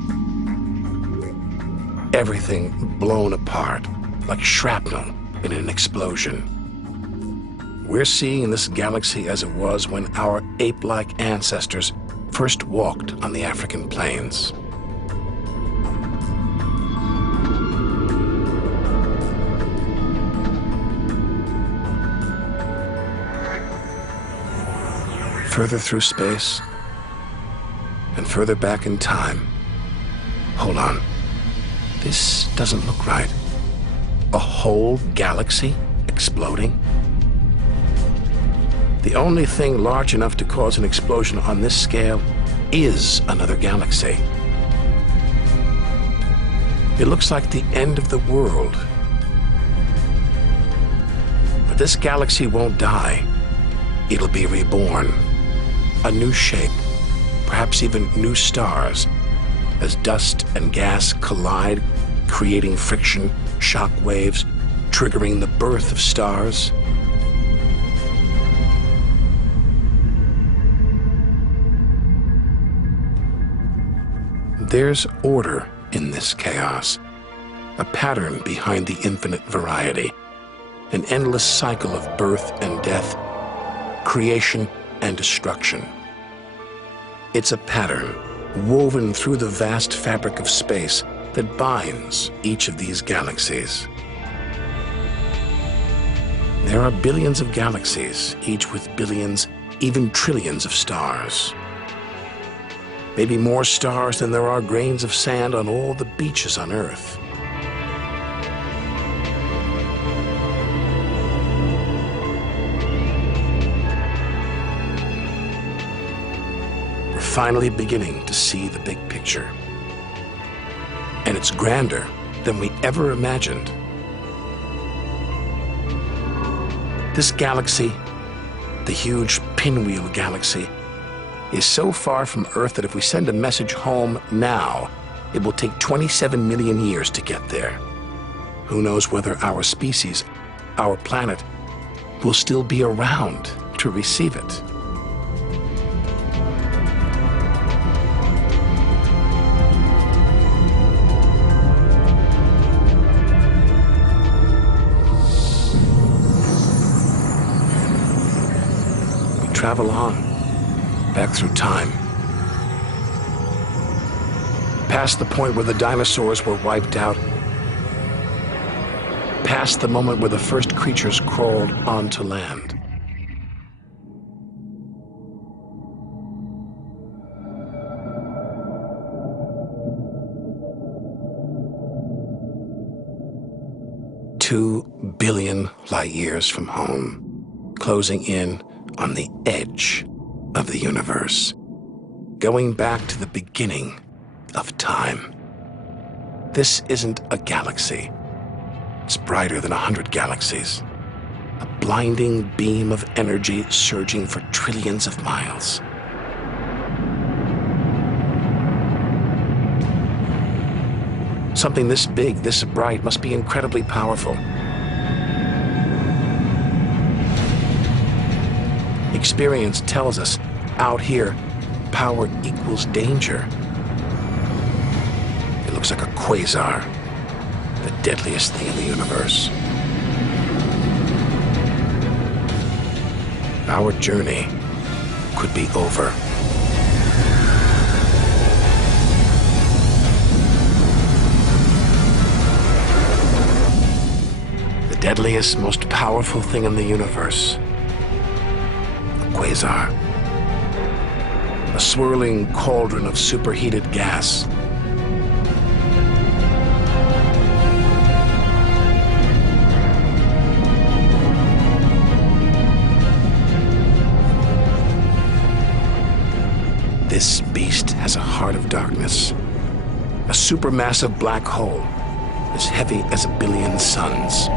Everything blown apart like shrapnel in an explosion. We're seeing this galaxy as it was when our ape-like ancestors first walked on the African plains. Further through space and further back in time. Hold on. This doesn't look right. A whole galaxy exploding? The only thing large enough to cause an explosion on this scale is another galaxy. It looks like the end of the world. But this galaxy won't die. It'll be reborn. A new shape, perhaps even new stars, as dust and gas collide, creating friction, shock waves, triggering the birth of stars. There's order in this chaos, a pattern behind the infinite variety, an endless cycle of birth and death, creation and destruction. It's a pattern woven through the vast fabric of space that binds each of these galaxies. There are billions of galaxies, each with billions, even trillions of stars. Maybe more stars than there are grains of sand on all the beaches on Earth. We're finally beginning to see the big picture. And it's grander than we ever imagined. This galaxy, the huge Pinwheel Galaxy, is so far from Earth that if we send a message home now, It will take 27 million years to get there. Who knows whether our species, our planet, will still be around to receive it. We travel on, back through time. Past the point where the dinosaurs were wiped out. Past the moment where the first creatures crawled onto land. "2 billion light years from home, closing in on the edge of the universe, going back to the beginning of time. This isn't a galaxy. It's brighter than 100 galaxies. A blinding beam of energy surging for trillions of miles. Something this big, this bright, must be incredibly powerful. Experience tells us, out here, power equals danger. It looks like a quasar, the deadliest thing in the universe. Our journey could be over. The deadliest, most powerful thing in the universe. A quasar. A swirling cauldron of superheated gas. This beast has a heart of darkness. A supermassive black hole, as heavy as 1 billion suns.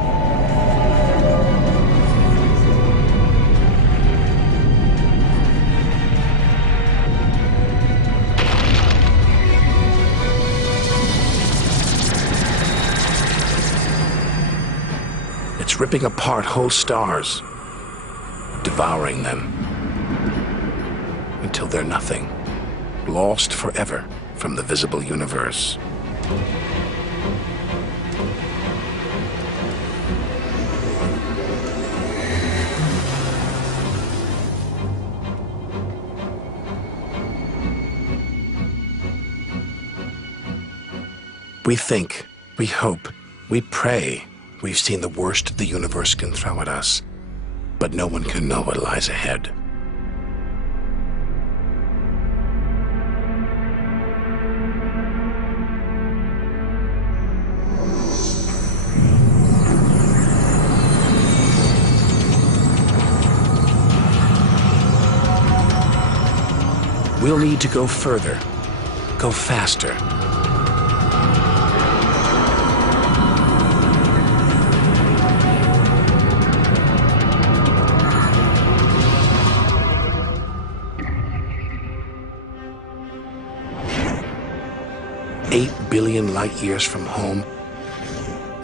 It's ripping apart whole stars, devouring them, until they're nothing. Lost forever from the visible universe. We think, we hope, we pray we've seen the worst the universe can throw at us, but no one can know what lies ahead. We'll need to go further, go faster. "8 billion light years from home,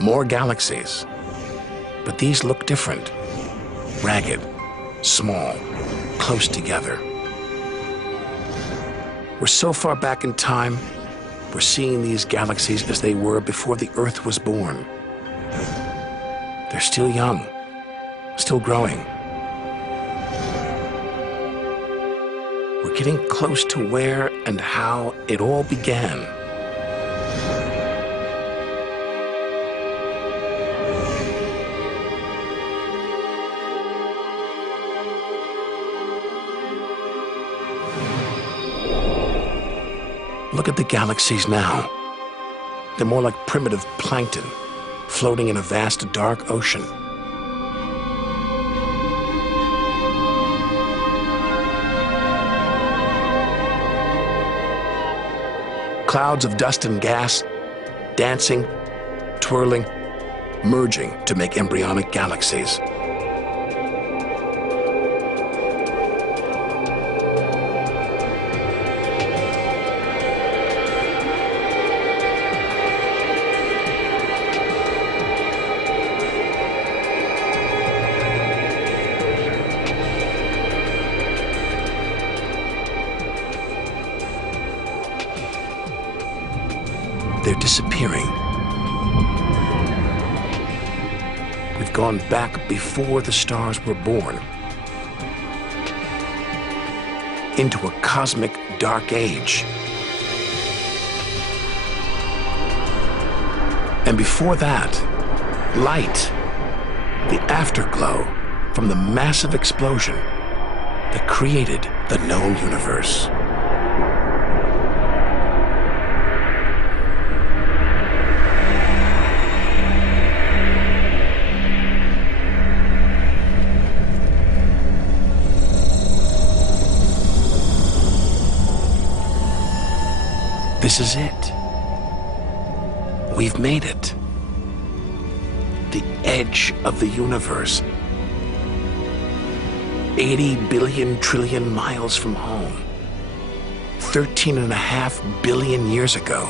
more galaxies. But these look different, ragged, small, close together. We're so far back in time, we're seeing these galaxies as they were before the Earth was born. They're still young, still growing. We're getting close to where and how it all began. Look at the galaxies now. They're more like primitive plankton, floating in a vast dark ocean. Clouds of dust and gas, dancing, twirling, merging to make embryonic galaxies. they're disappearing. We've gone back before the stars were born, into a cosmic dark age. And before that, light, the afterglow from the massive explosion that created the known universe. This is it. We've made it. The edge of the universe. 80 billion trillion miles from home. 13.5 billion years ago.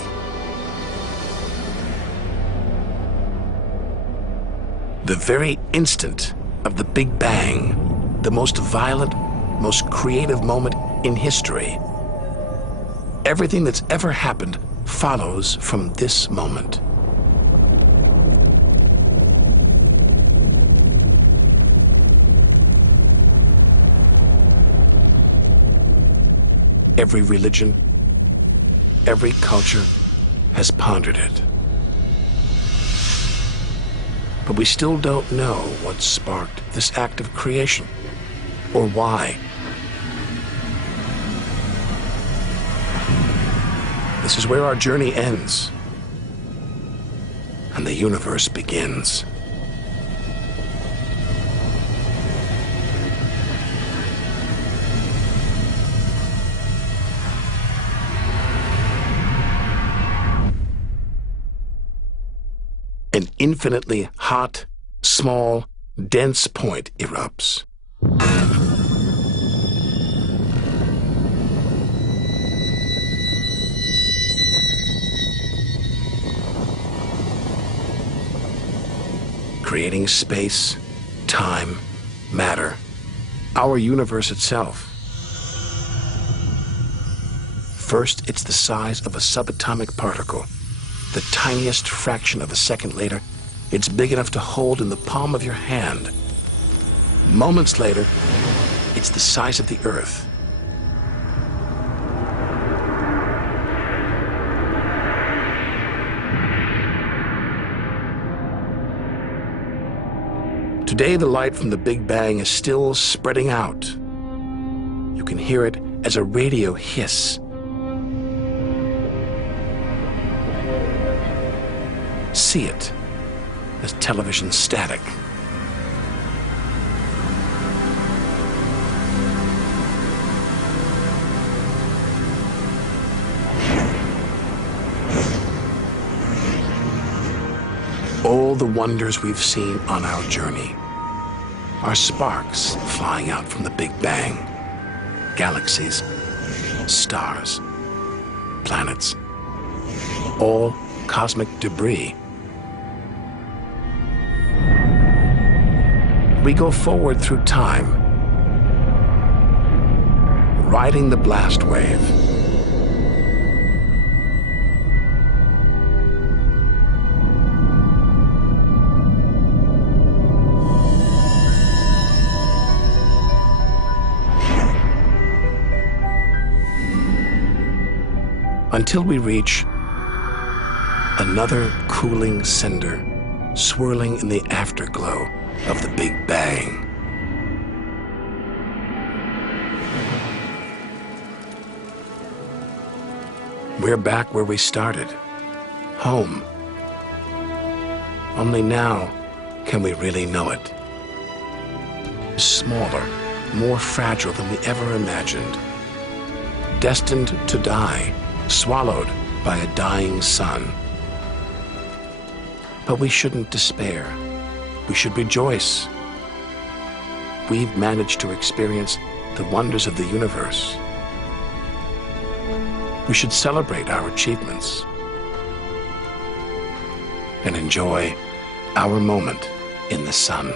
The very instant of the Big Bang, the most violent, most creative moment in history. Everything that's ever happened follows from this moment. Every religion, every culture has pondered it. But we still don't know what sparked this act of creation, or why. This is where our journey ends, and the universe begins. An infinitely hot, small, dense point erupts. Creating space, time, matter, our universe itself. First, it's the size of a subatomic particle. The tiniest fraction of a second later, it's big enough to hold in the palm of your hand. Moments later, it's the size of the Earth. Today, the light from the Big Bang is still spreading out. You can hear it as a radio hiss. See it as television static. All the wonders we've seen on our journey are sparks flying out from the Big Bang. Galaxies, stars, planets, all cosmic debris. We go forward through time, riding the blast wave. Until we reach another cooling cinder swirling in the afterglow of the Big Bang. We're back where we started, home. Only now can we really know it. Smaller, more fragile than we ever imagined. Destined to die, swallowed by a dying sun. But we shouldn't despair. We should rejoice. We've managed to experience the wonders of the universe. We should celebrate our achievements and enjoy our moment in the sun.